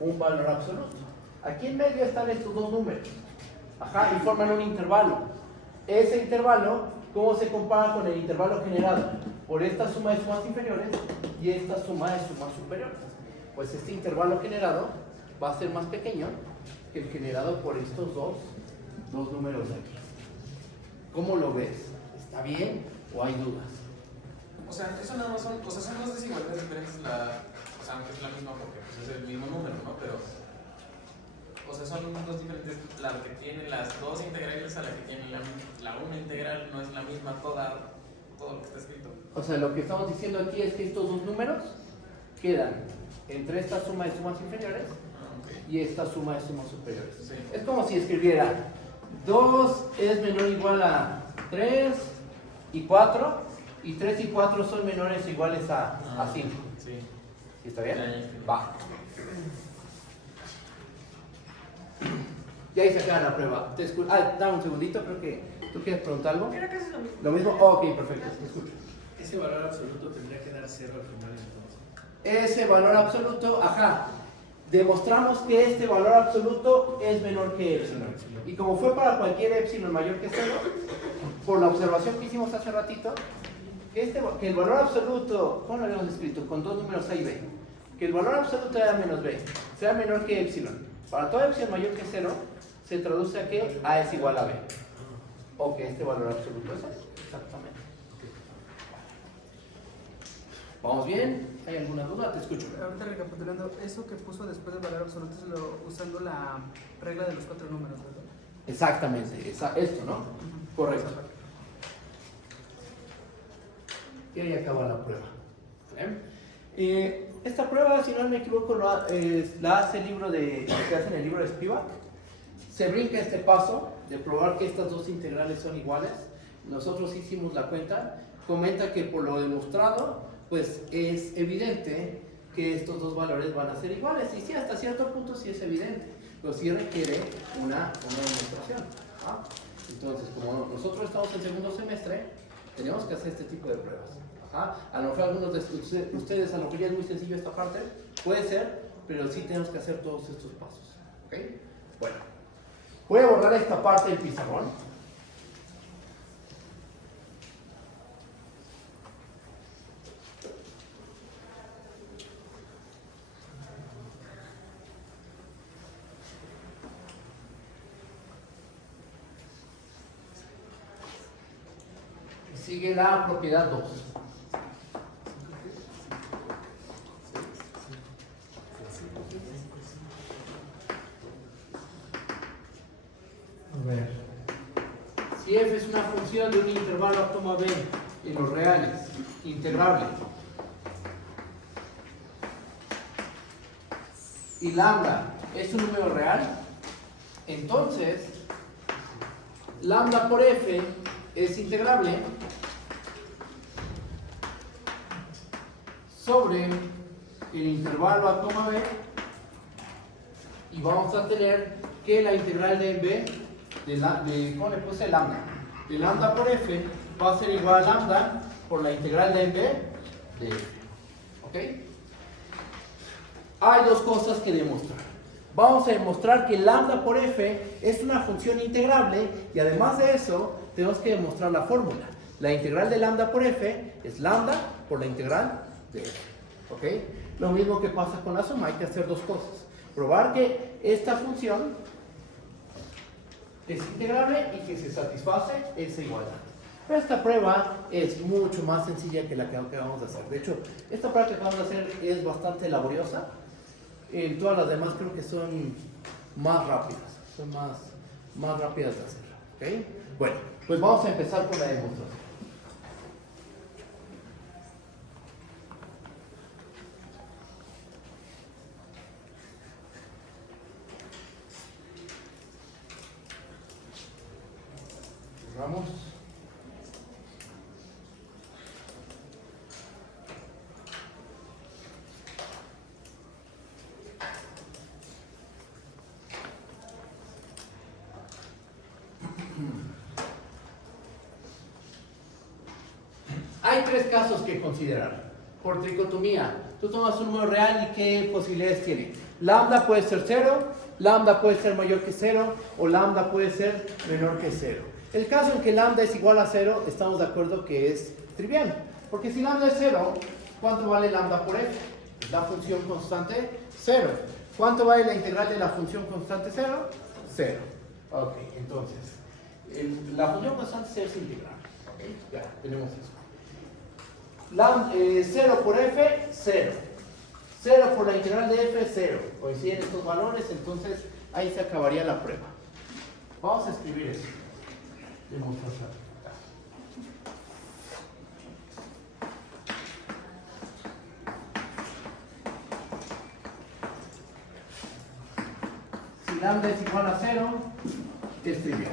un valor absoluto. Aquí en medio están estos dos números. Ajá, y forman un intervalo. Ese intervalo, ¿cómo se compara con el intervalo generado por esta suma de sumas inferiores y esta suma de sumas superiores? Pues este intervalo generado va a ser más pequeño que el generado por estos dos números de aquí. ¿Cómo lo ves? ¿Está bien o hay dudas? O sea, eso nada más son, o sea, son dos desigualdades diferentes, o sea, aunque es la misma porque pues, es el mismo número, ¿no? Pero, o sea, son dos diferentes, la que tiene las dos integrales a la que tiene la una integral no es la misma todo lo que está escrito. O sea, lo que estamos diciendo aquí es que estos dos números quedan entre esta suma de sumas inferiores y esta suma de sumas superiores. Sí. Es como si escribiera 2 es menor o igual a 3 y 4, y 3 y 4 son menores o iguales a 5. Sí. ¿Sí está bien? Sí. Va. Ya hice acá la prueba. Dame un segundito, creo que tú quieres preguntar algo. Creo que es lo mismo. ¿Lo mismo? Ok, perfecto, te escucho. Ese valor absoluto tendría que dar 0 al final entonces. Ese valor absoluto, ajá. Demostramos que este valor absoluto es menor que epsilon. Y como fue para cualquier epsilon mayor que 0, por la observación que hicimos hace ratito, que el valor absoluto, ¿cómo lo habíamos escrito? Con dos números A y B. Que el valor absoluto de A menos B sea menor que epsilon. Para todo epsilon mayor que 0, se traduce a que A es igual a B. O que este valor absoluto es eso. Exactamente. ¿Vamos bien? ¿Hay alguna duda? Te escucho. Ahorita recapitulando, eso que puso después del valor absoluto es usando la regla de los 4 números, ¿verdad? Exactamente, esto, ¿no? Correcto. Y ahí acaba la prueba. Esta prueba, si no me equivoco, la hace el libro se hace en el libro de Spivak. Se brinca este paso de probar que estas dos integrales son iguales. Nosotros hicimos la cuenta. Comenta que por lo demostrado, pues es evidente que estos dos valores van a ser iguales. Y sí, hasta cierto punto sí es evidente, pero sí requiere una demostración. ¿Ah? Entonces, como nosotros estamos en segundo semestre, tenemos que hacer este tipo de pruebas. Ajá. A lo mejor algunos de ustedes, a lo mejor ya es muy sencillo esta parte, puede ser, pero sí tenemos que hacer todos estos pasos. ¿Ok? Bueno, voy a borrar esta parte del pizarrón. Sigue la propiedad 2. Si f es una función de un intervalo a, b en los reales, integrable, y lambda es un número real, entonces lambda por f es integrable sobre el intervalo a, b, y vamos a tener que la integral de b ¿cómo le puse? Lambda. De lambda por f va a ser igual a lambda por la integral de b de f. ¿Ok? Hay dos cosas que demostrar. Vamos a demostrar que lambda por f es una función integrable y además de eso tenemos que demostrar la fórmula. La integral de lambda por f es lambda por la integral de f. ¿Ok? Lo mismo que pasa con la suma, hay que hacer dos cosas. Probar que esta función es integrable y que se satisface esa igualdad. Pero esta prueba es mucho más sencilla que la que acabamos de hacer. De hecho, esta prueba que acabamos de hacer es bastante laboriosa. En todas las demás creo que son más rápidas. Son más rápidas de hacer. ¿Okay? Bueno, pues vamos a empezar con la demostración. Vamos. Hay tres casos que considerar. Por tricotomía, tú tomas un número real y ¿qué posibilidades tiene? Lambda puede ser 0, lambda puede ser mayor que 0 o lambda puede ser menor que 0. El caso en que lambda es igual a 0, estamos de acuerdo que es trivial. Porque si lambda es 0, ¿cuánto vale lambda por f? La función constante 0. ¿Cuánto vale la integral de la función constante 0? 0. Ok, entonces, la función constante 0 es integral. Okay, ya, tenemos eso. 0 por f, 0. 0 por la integral de f, 0. Coinciden estos valores, entonces ahí se acabaría la prueba. Vamos a escribir eso. Demostración. Si lambda es igual a 0, es trivial.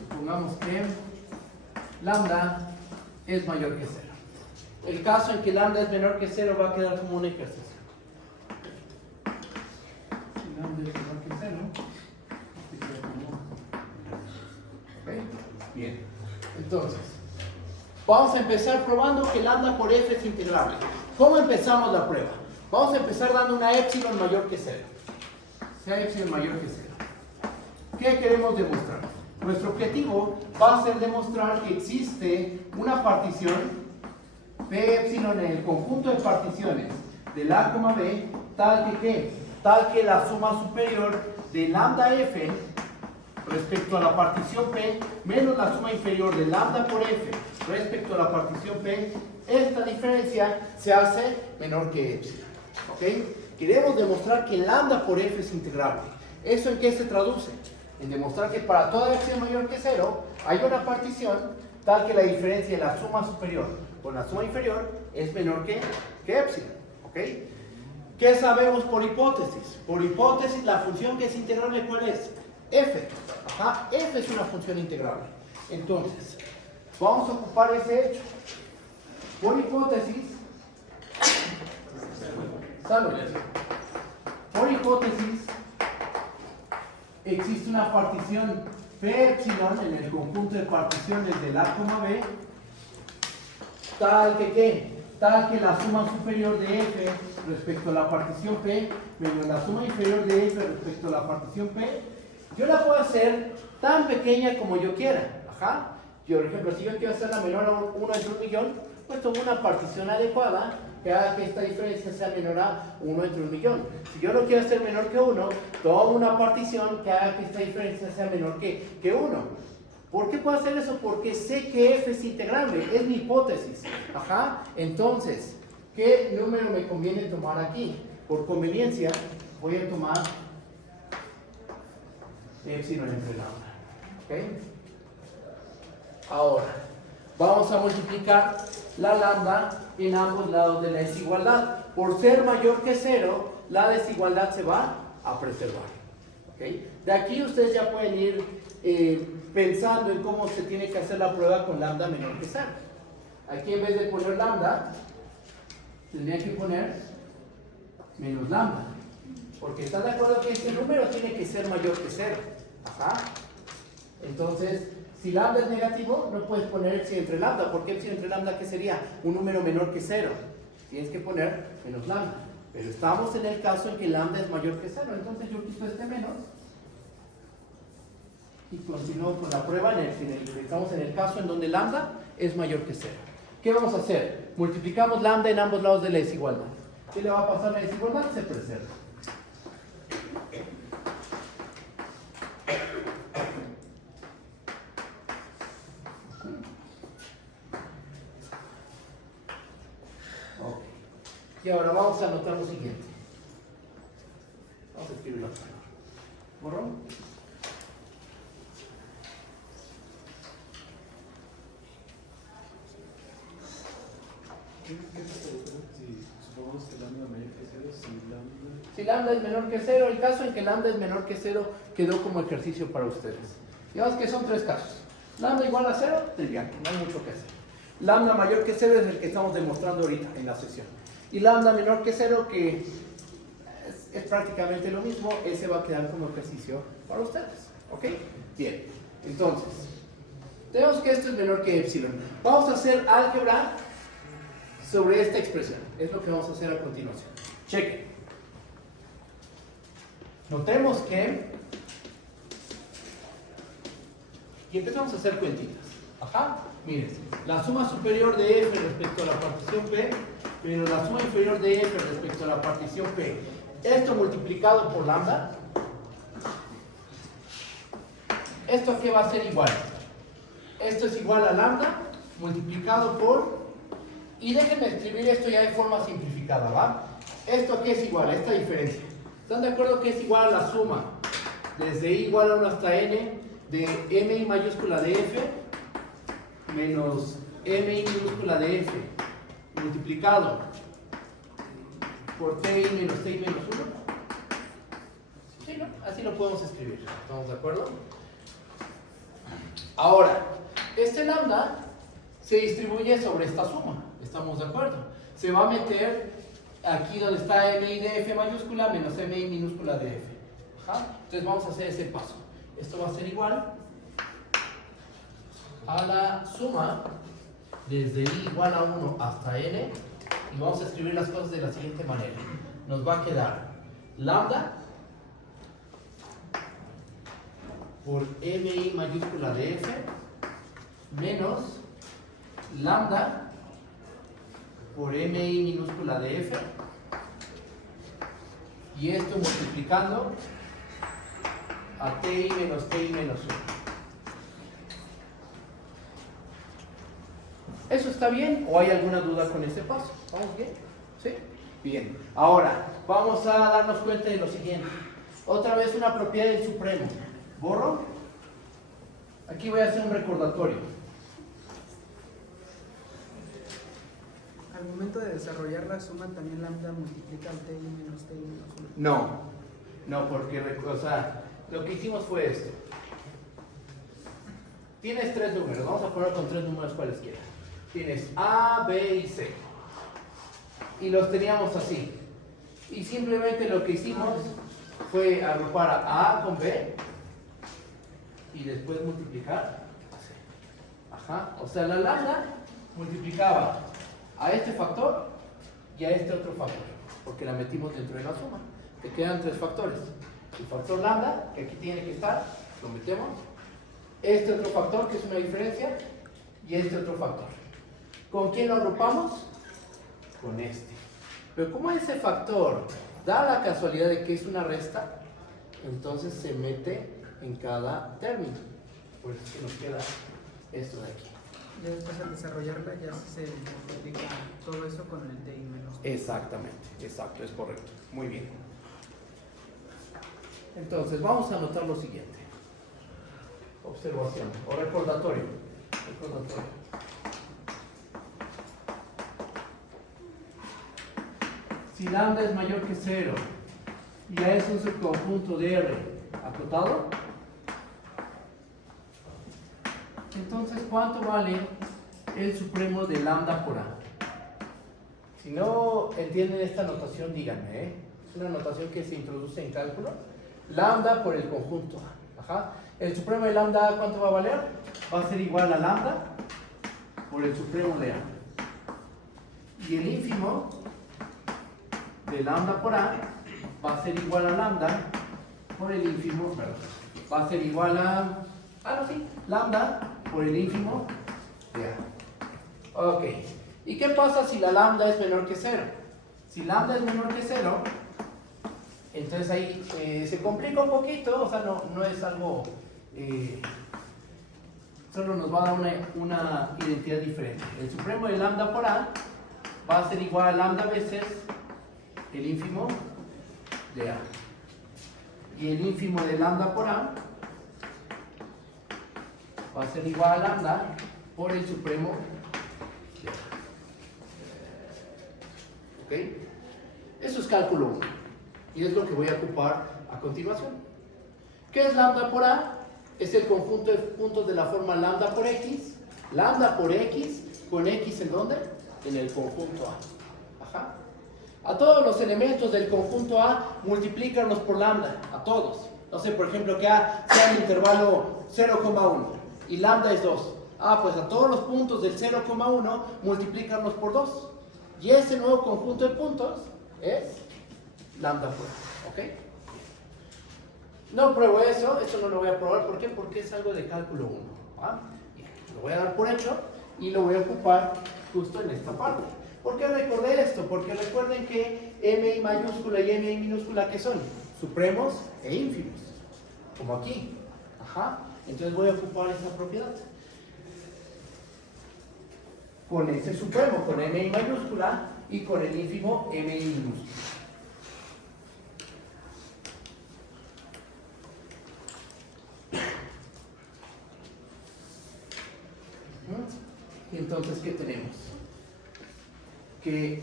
Supongamos que lambda es mayor que 0. El caso en que lambda es menor que 0 va a quedar como un ejercicio. Bien, entonces vamos a empezar probando que lambda por f es integrable. ¿Cómo empezamos la prueba? Vamos a empezar dando una epsilon mayor que 0. Sea epsilon mayor que 0. ¿Qué queremos demostrar? Nuestro objetivo va a ser demostrar que existe una partición P epsilon en el conjunto de particiones del A, B tal que la suma superior de lambda f respecto a la partición P menos la suma inferior de lambda por f respecto a la partición P, esta diferencia se hace menor que epsilon. ¿Ok? Queremos demostrar que lambda por f es integrable. ¿Eso en qué se traduce? En demostrar que para toda epsilon mayor que 0 hay una partición tal que la diferencia de la suma superior con la suma inferior es menor que epsilon. ¿Ok? ¿Qué sabemos por hipótesis? Por hipótesis, la función que es integrable, ¿cuál es? F. Ajá, f es una función integrable. Entonces, vamos a ocupar ese hecho. Por hipótesis, por hipótesis, existe una partición P epsilon en el conjunto de particiones del A, B, tal que la suma superior de f respecto a la partición P menos la suma inferior de f respecto a la partición P, yo la puedo hacer tan pequeña como yo quiera. Ajá. Yo, por ejemplo, si yo quiero hacerla menor a 1 entre 1.000.000, pues tomo una partición adecuada que haga que esta diferencia sea menor a 1 entre 1.000.000. Si yo lo quiero hacer menor que 1, tomo una partición que haga que esta diferencia sea menor que 1. ¿Por qué puedo hacer eso? Porque sé que f es integrable, es mi hipótesis. Ajá. Entonces, ¿qué número me conviene tomar aquí? Por conveniencia, voy a tomar epsilon entre lambda. ¿Ok? Ahora, vamos a multiplicar la lambda en ambos lados de la desigualdad. Por ser mayor que 0, la desigualdad se va a preservar. ¿Ok? De aquí ustedes ya pueden ir pensando en cómo se tiene que hacer la prueba con lambda menor que 0. Aquí en vez de poner lambda, tendría que poner menos lambda. Porque están de acuerdo que este número tiene que ser mayor que 0. Ajá. Entonces, si lambda es negativo, no puedes poner epsilon entre lambda. Porque epsilon entre lambda, ¿qué sería? Un número menor que 0. Tienes que poner menos lambda. Pero estamos en el caso en que lambda es mayor que 0. Entonces yo quito este menos y continúo con la prueba. Estamos en el caso en donde lambda es mayor que 0. ¿Qué vamos a hacer? Multiplicamos lambda en ambos lados de la desigualdad. ¿Qué le va a pasar a la desigualdad? Se preserva. Y ahora vamos a anotar lo siguiente. Vamos a escribirlo acá. ¿Borro? ¿Qué si supongamos que lambda mayor que 0, si lambda es menor que 0, el caso en que lambda es menor que 0 quedó como ejercicio para ustedes. Digamos que son 3 casos. Lambda igual a 0, trivial, no hay mucho que hacer. Lambda mayor que 0 es el que estamos demostrando ahorita en la sesión. Y lambda menor que 0, que es prácticamente lo mismo, ese va a quedar como ejercicio para ustedes. ¿Ok? Bien. Entonces, tenemos que esto es menor que epsilon. Vamos a hacer álgebra sobre esta expresión. Es lo que vamos a hacer a continuación. Chequen. Notemos que... Y empezamos a hacer cuentitas. Ajá. Miren, la suma superior de f respecto a la partición p menos la suma inferior de f respecto a la partición p. Esto multiplicado por lambda. ¿Esto a qué va a ser igual? Esto es igual a lambda multiplicado por... Y déjenme escribir esto ya de forma simplificada, ¿va? ¿Esto a qué es igual? A esta diferencia. ¿Están de acuerdo que es igual a la suma desde i igual a 1 hasta n de mi mayúscula de f menos mi minúscula de f multiplicado por ti menos ti menos 1? Sí, ¿no? Así lo podemos escribir. ¿Estamos de acuerdo? Ahora, este lambda se distribuye sobre esta suma. ¿Estamos de acuerdo? Se va a meter aquí donde está mi de f mayúscula menos mi minúscula de f. ¿Ajá? Entonces vamos a hacer ese paso. Esto va a ser igual a la suma desde i igual a 1 hasta n, y vamos a escribir las cosas de la siguiente manera. Nos va a quedar lambda por mi mayúscula de f menos lambda por mi minúscula de f, y esto multiplicando a ti menos 1. ¿Eso está bien o hay alguna duda con este paso? ¿Vamos bien? ¿Sí? Bien. Ahora, vamos a darnos cuenta de lo siguiente. Otra vez una propiedad del supremo. ¿Borro? Aquí voy a hacer un recordatorio. Al momento de desarrollar la suma, también lambda multiplica al ti menos 1. No, porque, o sea, lo que hicimos fue esto. Tienes 3 números, vamos a poner con 3 números cualesquiera. Tienes A, B y C. Y los teníamos así. Y simplemente lo que hicimos fue agrupar a A con B y después multiplicar a C. Ajá. O sea, la lambda multiplicaba a este factor y a este otro factor, porque la metimos dentro de la suma. Te quedan 3 factores. El factor lambda, que aquí tiene que estar, lo metemos. Este otro factor, que es una diferencia, y este otro factor. ¿Con quién lo agrupamos? Con este. Pero como ese factor da la casualidad de que es una resta, entonces se mete en cada término. Por eso nos queda esto de aquí. Ya después al desarrollarla ya se multiplica todo eso con el ti menos 1. Exactamente, es correcto. Muy bien. Entonces vamos a anotar lo siguiente. observación o recordatorio. Si lambda es mayor que 0 y A es un subconjunto de R acotado, entonces ¿cuánto vale el supremo de lambda por A? Si no entienden esta notación, díganme, ¿eh? Es una notación que se introduce en cálculo. Lambda por el conjunto A. Ajá. El supremo de lambda A, ¿cuánto va a valer? Va a ser igual a lambda por el supremo de A. Y el ínfimo de lambda por A va a ser igual a lambda por el ínfimo, perdón, va a ser igual a, lambda por el ínfimo de A. Ok. ¿Y qué pasa si la lambda es menor que 0? Si lambda es menor que 0, entonces ahí se complica un poquito, o sea, no es algo, solo nos va a dar una identidad diferente. El supremo de lambda por A va a ser igual a lambda veces el ínfimo de A. Y el ínfimo de lambda por A va a ser igual a lambda por el supremo de A. ¿Ok? Eso es cálculo 1. Y es lo que voy a ocupar a continuación. ¿Qué es lambda por A? Es el conjunto de puntos de la forma lambda por X. Lambda por X, con X ¿en dónde? En el conjunto A. Ajá. A todos los elementos del conjunto A, multiplícalos por lambda, a todos. No sé, por ejemplo, que A sea el intervalo 0,1 y lambda es 2. Pues a todos los puntos del 0,1, multiplícalos por 2. Y ese nuevo conjunto de puntos es lambda por A. ¿Ok? No pruebo eso no lo voy a probar. ¿Por qué? Porque es algo de cálculo 1. Bien, lo voy a dar por hecho y lo voy a ocupar justo en esta parte. ¿Por qué recordé esto? Porque recuerden que MI mayúscula y MI minúscula, ¿qué son? Supremos e ínfimos, como aquí. Ajá. Entonces voy a ocupar esa propiedad. Con ese supremo, con MI mayúscula y con el ínfimo MI minúscula. Y entonces, ¿qué tenemos? Que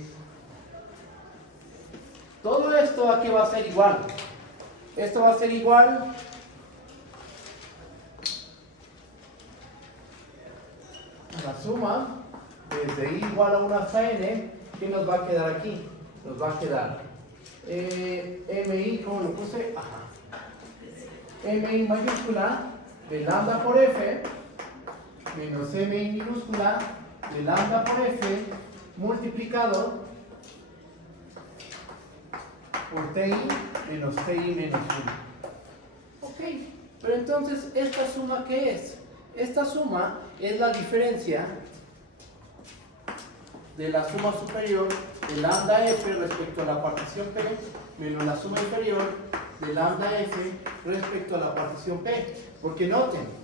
todo esto aquí va a ser igual. Esto va a ser igual a la suma desde i igual a 1 hasta n. ¿Qué nos va a quedar aquí? Nos va a quedar mi, ¿cómo lo puse? Mi mayúscula de lambda por f menos mi minúscula de lambda por f multiplicado por ti menos ti menos 1. Ok, pero entonces, ¿esta suma qué es? Esta suma es la diferencia de la suma superior de lambda f respecto a la partición p menos la suma inferior de lambda f respecto a la partición p. Porque noten,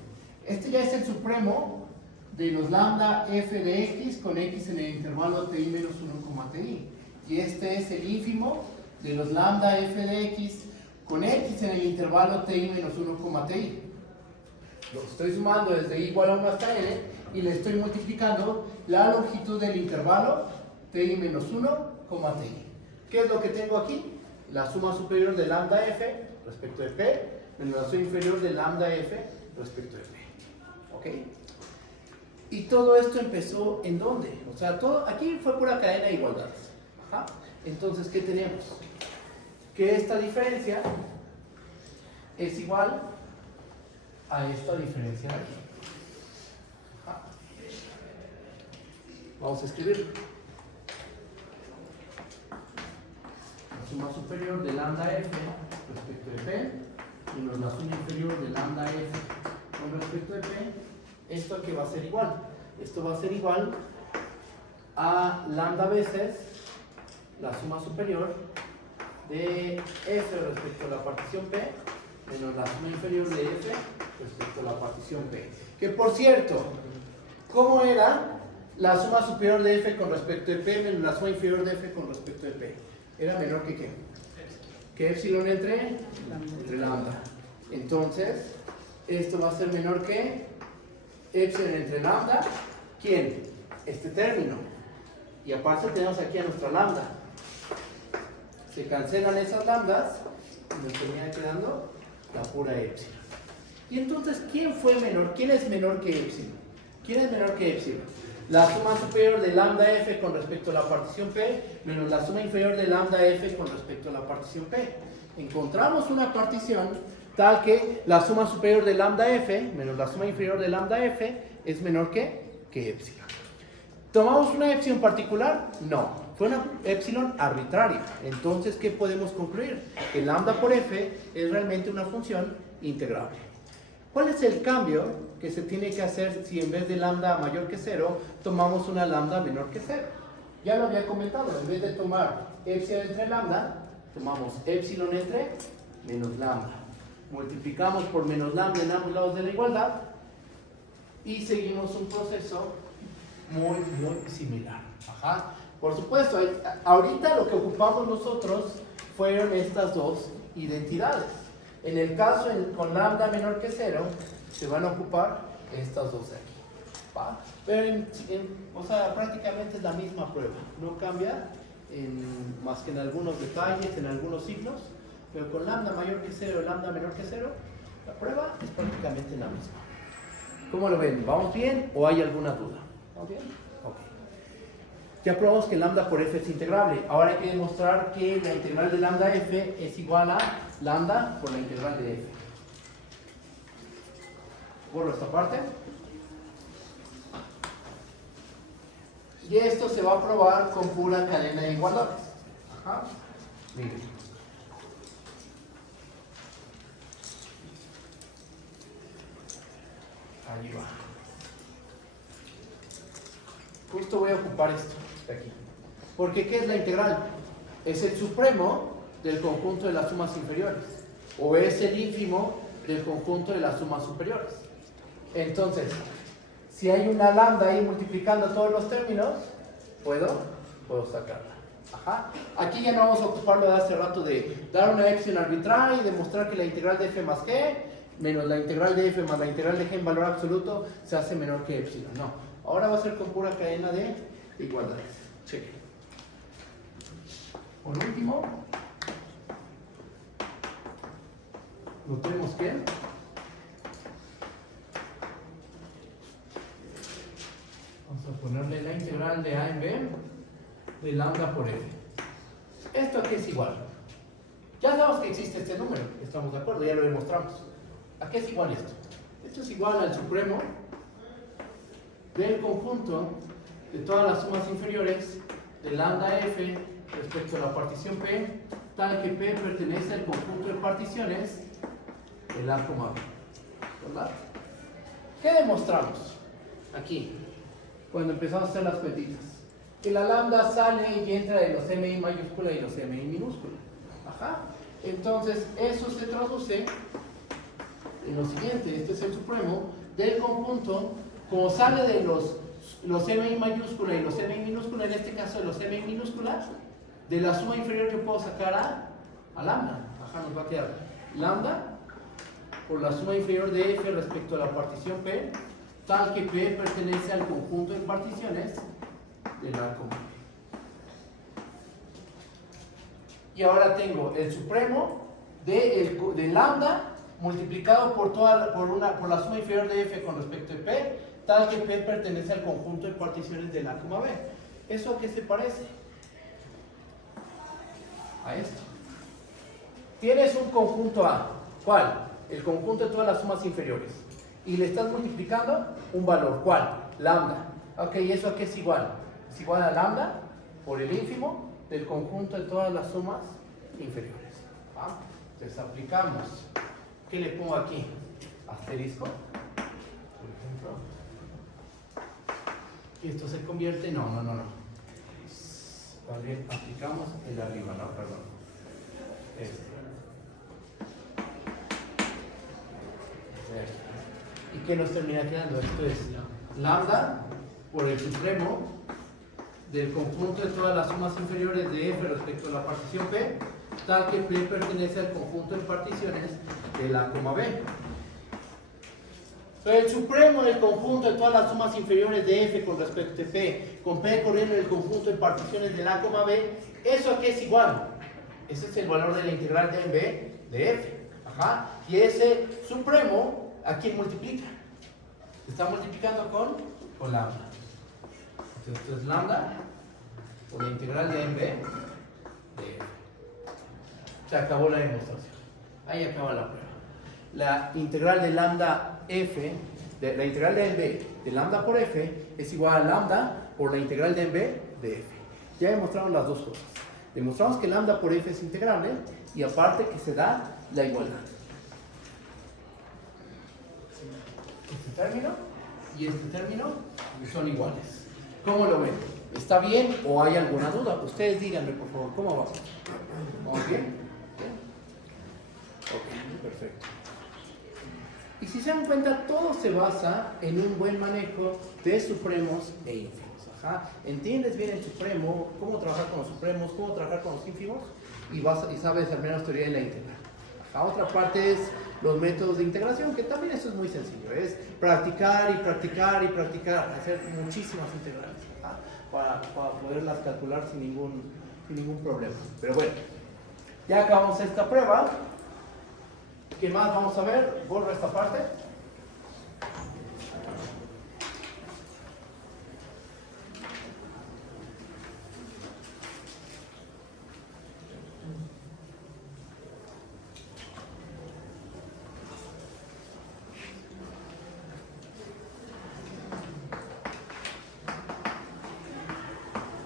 este ya es el supremo de los lambda f de x con x en el intervalo ti menos 1, ti. Y este es el ínfimo de los lambda f de x con x en el intervalo ti menos 1, ti. Lo estoy sumando desde i igual a 1 hasta n y le estoy multiplicando la longitud del intervalo ti menos 1, ti. ¿Qué es lo que tengo aquí? La suma superior de lambda f respecto de p menos la suma inferior de lambda f respecto de p. ¿Ok? Y todo esto empezó ¿en dónde? O sea, todo aquí fue pura cadena de igualdades. Ajá. Entonces, ¿qué tenemos? Que esta diferencia es igual a esta diferencia de aquí. Ajá. Vamos a escribirlo. La suma superior de lambda f respecto de p menos la suma inferior de lambda f con respecto de p. Esto aquí va a ser igual. Esto va a ser igual a lambda veces la suma superior de f respecto a la partición p menos la suma inferior de f respecto a la partición p. Que por cierto, ¿cómo era la suma superior de f con respecto de p menos la suma inferior de f con respecto de p? Era menor que ¿qué? Que epsilon entre lambda. Entonces, Esto va a ser menor que epsilon entre lambda. ¿Quién? Este término. Y aparte tenemos aquí a nuestra lambda. Se cancelan esas lambdas y nos termina quedando la pura epsilon. Y entonces, ¿quién fue menor? ¿Quién es menor que epsilon? ¿Quién es menor que epsilon? La suma superior de lambda f con respecto a la partición P menos la suma inferior de lambda f con respecto a la partición P. Encontramos una partición tal que la suma superior de lambda f menos la suma inferior de lambda f es menor que epsilon. ¿Tomamos una epsilon particular? No, fue una epsilon arbitraria. Entonces, ¿qué podemos concluir? Que lambda por f es realmente una función integrable. ¿Cuál es el cambio que se tiene que hacer si en vez de lambda mayor que 0 tomamos una lambda menor que 0? Ya lo había comentado, en vez de tomar epsilon entre lambda, tomamos epsilon entre menos lambda. Multiplicamos por menos lambda en ambos lados de la igualdad y seguimos un proceso muy similar. Ajá. Por supuesto, ahorita lo que ocupamos nosotros fueron estas dos identidades. En el caso con lambda menor que 0, se van a ocupar estas dos de aquí. ¿Va? Pero o sea, prácticamente es la misma prueba. No cambia más que en algunos detalles, en algunos signos. Pero con lambda mayor que 0 y lambda menor que 0, la prueba es prácticamente la misma. ¿Cómo lo ven? ¿Vamos bien o hay alguna duda? ¿Vamos bien? Ok. Ya probamos que lambda por f es integrable. Ahora hay que demostrar que la integral de lambda f es igual a lambda por la integral de f. Borro esta parte. Y esto se va a probar con pura cadena de igualdades. Ajá. Miren. Ahí va. Justo voy a ocupar esto de aquí. Porque ¿qué es la integral? Es el supremo del conjunto de las sumas inferiores. O es el ínfimo del conjunto de las sumas superiores. Entonces, si hay una lambda ahí multiplicando todos los términos, puedo sacarla. Ajá. Aquí ya no vamos a ocupar lo de hace rato de dar una epsilon arbitraria y demostrar que la integral de f más g menos la integral de f más la integral de g en valor absoluto se hace menor que epsilon. No. Ahora va a ser con pura cadena de igualdades. Cheque. Por último, notemos que vamos a ponerle la integral de a en b de lambda por f. ¿Esto a qué es igual? Ya sabemos que existe este número, estamos de acuerdo, ya lo demostramos. ¿A qué es igual esto? Esto es igual al supremo del conjunto de todas las sumas inferiores de lambda f respecto a la partición P, tal que P pertenece al conjunto de particiones del A, B. ¿Verdad? ¿Qué demostramos aquí cuando empezamos a hacer las cuentitas? Que la lambda sale y entra de los mi mayúscula y los mi minúscula. Ajá. Entonces, eso se traduce en lo siguiente. Este es el supremo del conjunto, como sale de los mi mayúscula y los mi minúscula, en este caso de los mi minúscula, de la suma inferior que puedo sacar a lambda. Ajá, nos va a quedar lambda por la suma inferior de f respecto a la partición P, tal que P pertenece al conjunto de particiones del A, B. Y ahora tengo el supremo de lambda multiplicado por la suma inferior de f con respecto a P, tal que P pertenece al conjunto de particiones del A, B. ¿Eso a qué se parece? A esto. Tienes un conjunto A. ¿Cuál? El conjunto de todas las sumas inferiores. Y le estás multiplicando un valor. ¿Cuál? Lambda. Ok, ¿eso a qué es igual? Es igual a lambda por el ínfimo del conjunto de todas las sumas inferiores. ¿Va? Entonces aplicamos. ¿Qué le pongo aquí? Asterisco. Por ejemplo. Y esto se convierte. No. Vale, aplicamos el arriba, no, perdón. ¿Y qué nos termina quedando? Esto es lambda por el supremo del conjunto de todas las sumas inferiores de f respecto a la partición P, tal que P pertenece al conjunto de particiones de la, B. El supremo del conjunto de todas las sumas inferiores de f con respecto a p, con p corriendo en el conjunto de particiones del a, b, ¿eso a qué es igual? Ese es el valor de la integral de b de f. Ajá. Y ese supremo, ¿a quién multiplica? Se está multiplicando con lambda. Entonces esto es lambda por la integral de b de f. Se acabó la demostración. Ahí acaba la prueba. La integral de lambda f, la integral de b de lambda por f es igual a lambda por la integral de b de f. Ya demostramos las dos cosas. Demostramos que lambda por f es integrable y aparte que se da la igualdad. Este término y este término son iguales. ¿Cómo lo ven? ¿Está bien o hay alguna duda? Ustedes díganme, por favor, ¿cómo vamos? ¿Vamos bien? Ok, perfecto. Y si se dan cuenta, todo se basa en un buen manejo de supremos e ínfimos. Ajá. ¿Entiendes bien el supremo, cómo trabajar con los supremos, cómo trabajar con los ínfimos? Y sabes al menos teoría de la integral. Ajá. Otra parte es los métodos de integración, que también eso es muy sencillo. Es practicar y practicar y practicar, hacer muchísimas integrales, ajá, para poderlas calcular sin ningún problema. Pero bueno, ya acabamos esta prueba. ¿Qué más vamos a ver? Borro esta parte.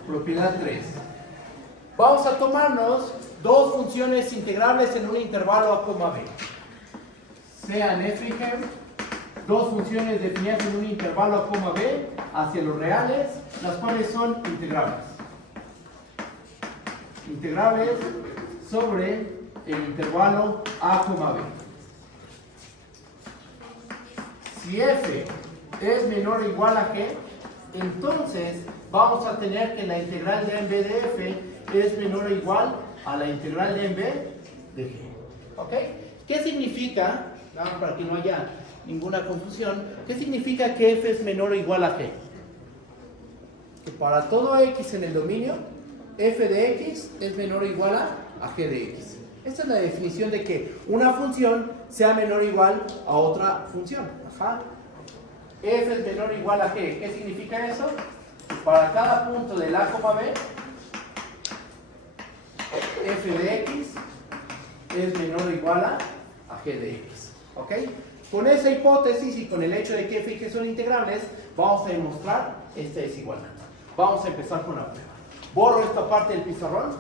Propiedad 3. Vamos a tomarnos dos funciones integrables en un intervalo a, b. Sean f y g, dos funciones definidas en un intervalo a, b hacia los reales, las cuales son integrables. Integrables sobre el intervalo a, b. Si f es menor o igual a g, entonces vamos a tener que la integral de en b de f es menor o igual a la integral de en b de g. ¿Ok? ¿Qué significa? Para que no haya ninguna confusión, ¿qué significa que f es menor o igual a g? Que para todo x en el dominio, f de x es menor o igual a g de x. Esta es la definición de que una función sea menor o igual a otra función. Ajá. F es menor o igual a g. ¿Qué significa eso? Para cada punto del a, b, f de x es menor o igual a g de x. ¿Ok? Con esa hipótesis y con el hecho de que f y g son integrables, vamos a demostrar esta desigualdad. Vamos a empezar con la prueba. Borro esta parte del pizarrón.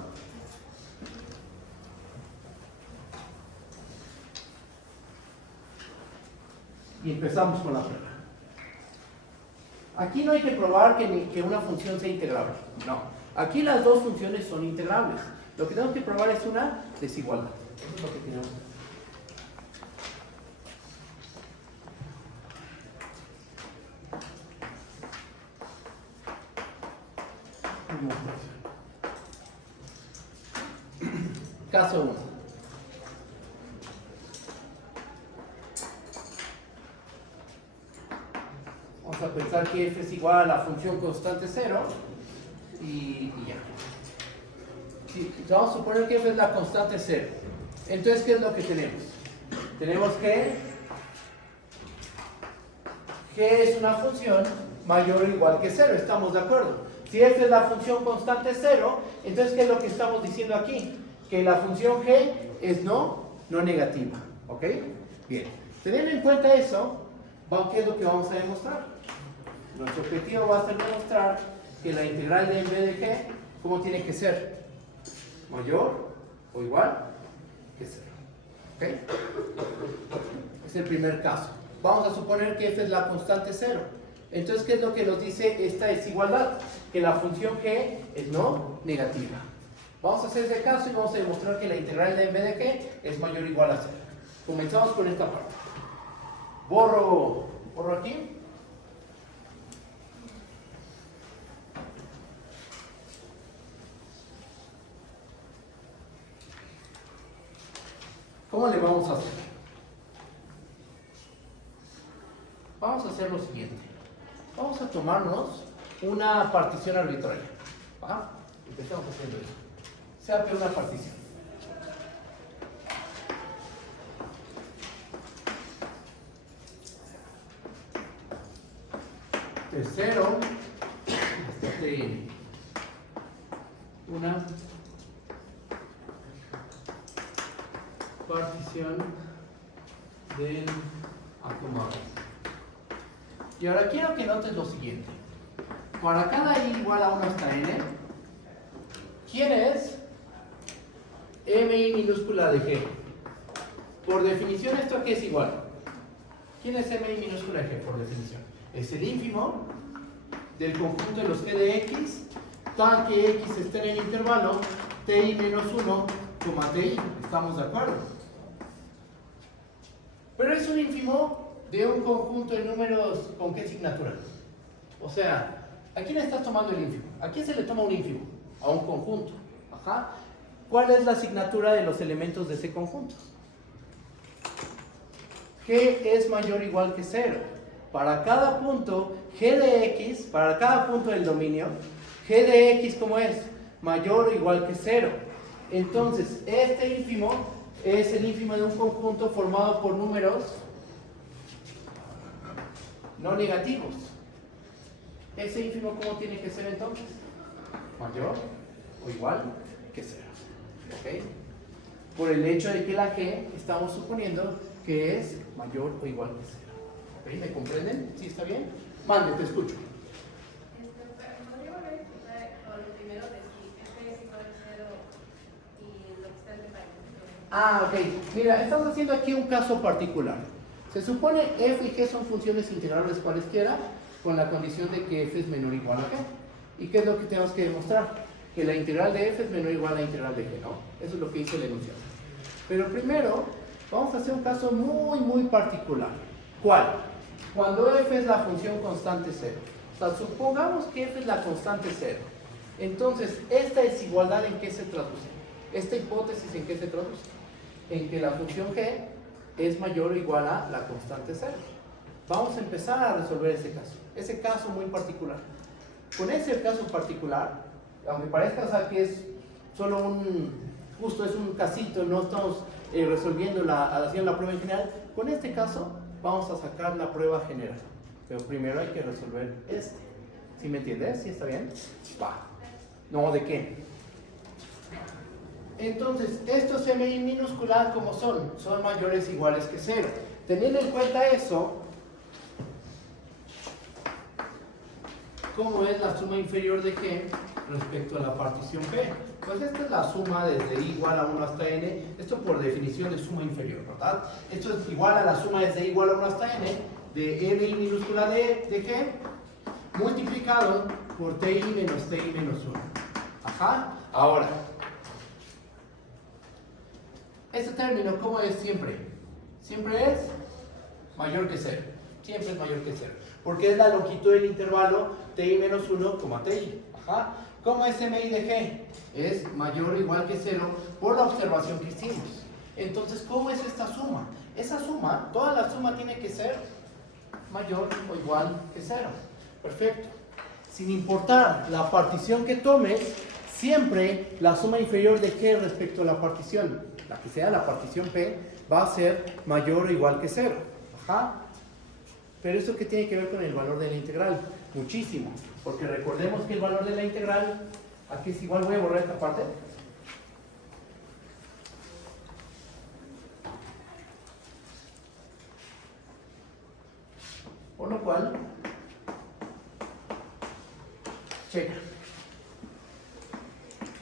Y empezamos con la prueba. Aquí no hay que probar que una función sea integrable. No. Aquí las dos funciones son integrables. Lo que tenemos que probar es una desigualdad. Eso es lo que tenemos que hacer. Caso 1. Vamos a pensar que f es igual a la función constante 0 y ya. Si vamos a suponer que f es la constante 0. Entonces, ¿qué es lo que tenemos? Tenemos que g es una función mayor o igual que 0. ¿Estamos de acuerdo? Si f es la función constante 0, entonces, ¿qué es lo que estamos diciendo aquí? Que la función g es no negativa. ¿Ok? Bien. Teniendo en cuenta eso, ¿qué es lo que vamos a demostrar? Nuestro objetivo va a ser demostrar que la integral de en b de g, ¿cómo tiene que ser? Mayor o igual que 0. ¿Ok? Es el primer caso. Vamos a suponer que f es la constante 0. Entonces, ¿qué es lo que nos dice esta desigualdad? Que la función g es no negativa. Vamos a hacer ese caso y vamos a demostrar que la integral de en b de g es mayor o igual a 0. Comenzamos con esta parte. Borro aquí. ¿Cómo le vamos a hacer? vamos a hacer lo siguiente. Vamos a tomarnos una partición arbitraria. ¿Va? Empezamos haciendo eso. Se abre una partición. De 0 hasta TN. Una partición del acumulador. Y ahora quiero que notes lo siguiente. Para cada i igual a 1 hasta n, ¿quién es mi minúscula de g? Por definición, ¿esto a qué es igual? ¿Quién es mi minúscula de g por definición? Es el ínfimo del conjunto de los g de x, tal que x esté en el intervalo ti menos 1, ti. ¿Estamos de acuerdo? Pero es un ínfimo de un conjunto de números ¿con qué asignatura? O sea, ¿a quién estás tomando el ínfimo? ¿A quién se le toma un ínfimo? A un conjunto. Ajá. ¿Cuál es la asignatura de los elementos de ese conjunto? G es mayor o igual que 0. Para cada punto g de x, para cada punto del dominio, g de x, ¿cómo es? Mayor o igual que 0. Entonces, este ínfimo es el ínfimo de un conjunto formado por números no negativos. Ese ínfimo, ¿cómo tiene que ser entonces? Mayor o igual que 0. ¿Ok? Por el hecho de que la g estamos suponiendo que es mayor o igual que 0. ¿Ok? ¿Me comprenden? ¿Sí está bien? Mande, te escucho. ¿Podría volver a explicar lo primero de si f es igual a 0 y lo que está entre paréntesis? Ok. Mira, estamos haciendo aquí un caso particular. Se supone f y g son funciones integrales cualesquiera, con la condición de que f es menor o igual a g. ¿Y qué es lo que tenemos que demostrar? Que la integral de f es menor o igual a la integral de g, ¿no? Eso es lo que dice el enunciado. Pero primero, vamos a hacer un caso muy particular. ¿Cuál? Cuando f es la función constante 0. O sea, supongamos que f es la constante 0. Entonces, ¿esta desigualdad en qué se traduce? ¿Esta hipótesis en qué se traduce? En que la función g es mayor o igual a la constante 0. Vamos a empezar a resolver ese caso muy particular. Con ese caso particular, aunque parezca, o sea, que es solo justo es un casito, no estamos resolviendo haciendo la prueba en general, con este caso vamos a sacar la prueba general. Pero primero hay que resolver este. ¿Sí me entiendes? ¿Sí está bien? Va. No, ¿de qué? Entonces, estos mi minúscula, ¿cómo son? Son mayores o iguales que 0. Teniendo en cuenta eso, ¿cómo es la suma inferior de g respecto a la partición p? Pues esta es la suma desde i igual a 1 hasta n. Esto por definición es suma inferior, ¿verdad? Esto es igual a la suma desde i igual a 1 hasta n de mi minúscula de g multiplicado por ti menos 1. Ajá. Ahora, este término, ¿cómo es siempre? Siempre es mayor que 0. Siempre es mayor que 0. Porque es la longitud del intervalo ti menos 1, ti. Ajá. ¿Cómo es mi de g? Es mayor o igual que 0 por la observación que hicimos. Entonces, ¿cómo es esta suma? Esa suma, toda la suma tiene que ser mayor o igual que 0. Perfecto. Sin importar la partición que tomes, siempre la suma inferior de g respecto a la partición, la que sea la partición p, va a ser mayor o igual que 0. Ajá. Pero ¿eso qué tiene que ver con el valor de la integral? Muchísimo. Porque recordemos que el valor de la integral, aquí es igual, voy a borrar esta parte. Por lo cual, checa.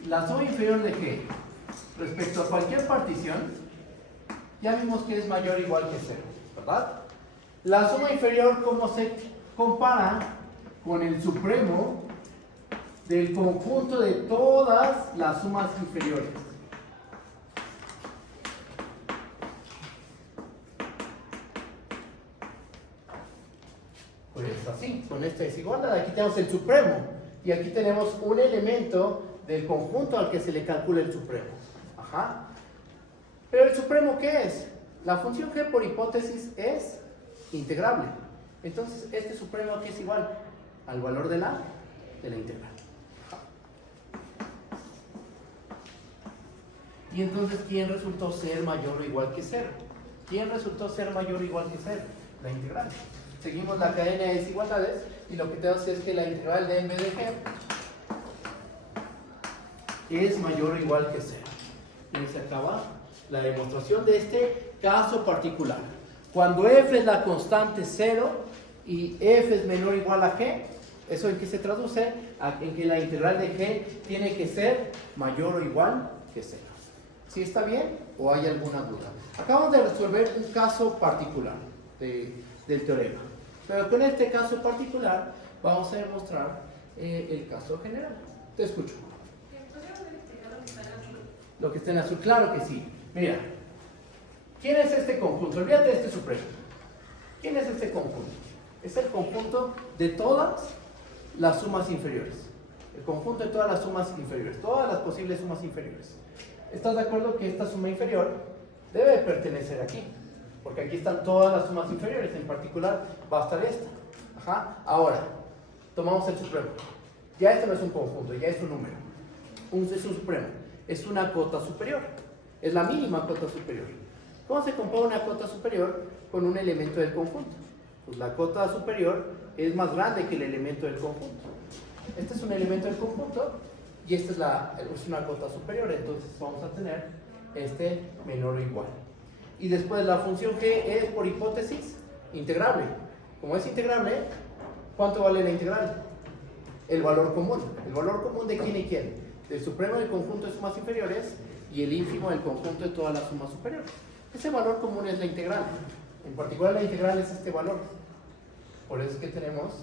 La suma inferior de g respecto a cualquier partición, ya vimos que es mayor o igual que 0, ¿verdad? La suma inferior, ¿cómo se compara? Con el supremo del conjunto de todas las sumas inferiores. Pues así, con esta desigualdad, aquí tenemos el supremo y aquí tenemos un elemento del conjunto al que se le calcula el supremo. Ajá. Pero el supremo, ¿qué es? La función g por hipótesis es integrable. Entonces, este supremo aquí es igual al valor de la integral. Y entonces, ¿quién resultó ser mayor o igual que 0? ¿Quién resultó ser mayor o igual que 0? La integral. Seguimos la cadena de desigualdades y lo que tenemos es que la integral de m de g es mayor o igual que 0. Y se acaba la demostración de este caso particular. Cuando f es la constante 0 y f es menor o igual a g, ¿eso en qué se traduce? En que la integral de g tiene que ser mayor o igual que 0. ¿Sí está bien o hay alguna duda? Acabamos de resolver un caso particular del teorema. Pero con este caso particular vamos a demostrar el caso general. Te escucho. ¿Podríamos explicar lo que está en azul? Lo que está en azul, claro que sí. Mira, ¿quién es este conjunto? Olvídate de este supremo. ¿Quién es este conjunto? Es el conjunto de todas las sumas inferiores. El conjunto de todas las sumas inferiores. Todas las posibles sumas inferiores. ¿Estás de acuerdo que esta suma inferior debe pertenecer aquí? Porque aquí están todas las sumas inferiores. En particular va a estar esta. Ajá. Ahora, tomamos el supremo. Ya esto no es un conjunto, ya es un número. Es un supremo. Es una cota superior. Es la mínima cota superior. ¿Cómo se compone una cota superior con un elemento del conjunto? Pues la cota superior es más grande que el elemento del conjunto. Este es un elemento del conjunto y esta es una cota superior. Entonces vamos a tener este menor o igual. Y después la función g es, por hipótesis, integrable. Como es integrable, ¿cuánto vale la integral? El valor común. ¿El valor común de quién y quién? Del supremo del conjunto de sumas inferiores y el ínfimo del conjunto de todas las sumas superiores. Ese valor común es la integral. En particular la integral es este valor. Por eso es que tenemos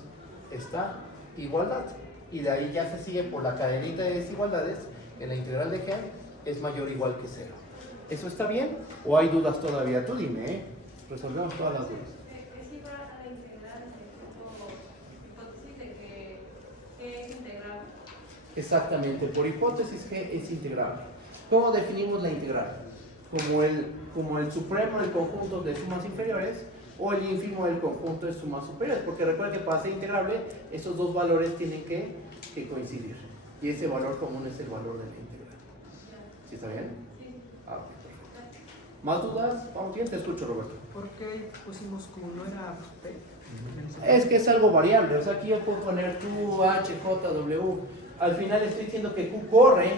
esta igualdad. Y de ahí ya se sigue por la cadenita de desigualdades, que la integral de g es mayor o igual que 0. ¿Eso está bien? ¿O hay dudas todavía? Tú dime, ¿eh? Resolvemos todas las dudas. Es igual a la integral por hipótesis de que es integral. Exactamente, por hipótesis g es integrable. ¿Cómo definimos la integral? Como el supremo del conjunto de sumas inferiores o el ínfimo del conjunto de sumas superiores, porque recuerda que para ser integrable esos dos valores tienen que coincidir y ese valor común es el valor de la integral. ¿Sí está bien? Sí. Ah, ok, perfecto. ¿Más dudas? Vamos bien, te escucho, Roberto. ¿Por qué pusimos Q? ¿No era P? Es que es algo variable, o sea, aquí yo puedo poner Q, H, J, W. Al final estoy diciendo que Q corre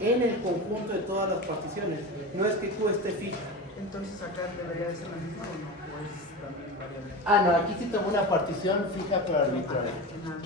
en el conjunto de todas las particiones, no es que Q esté fija. Entonces acá debería de ser la misma o no, o es también variable. Ah, no, aquí sí tomó una partición fija pero arbitraria. En la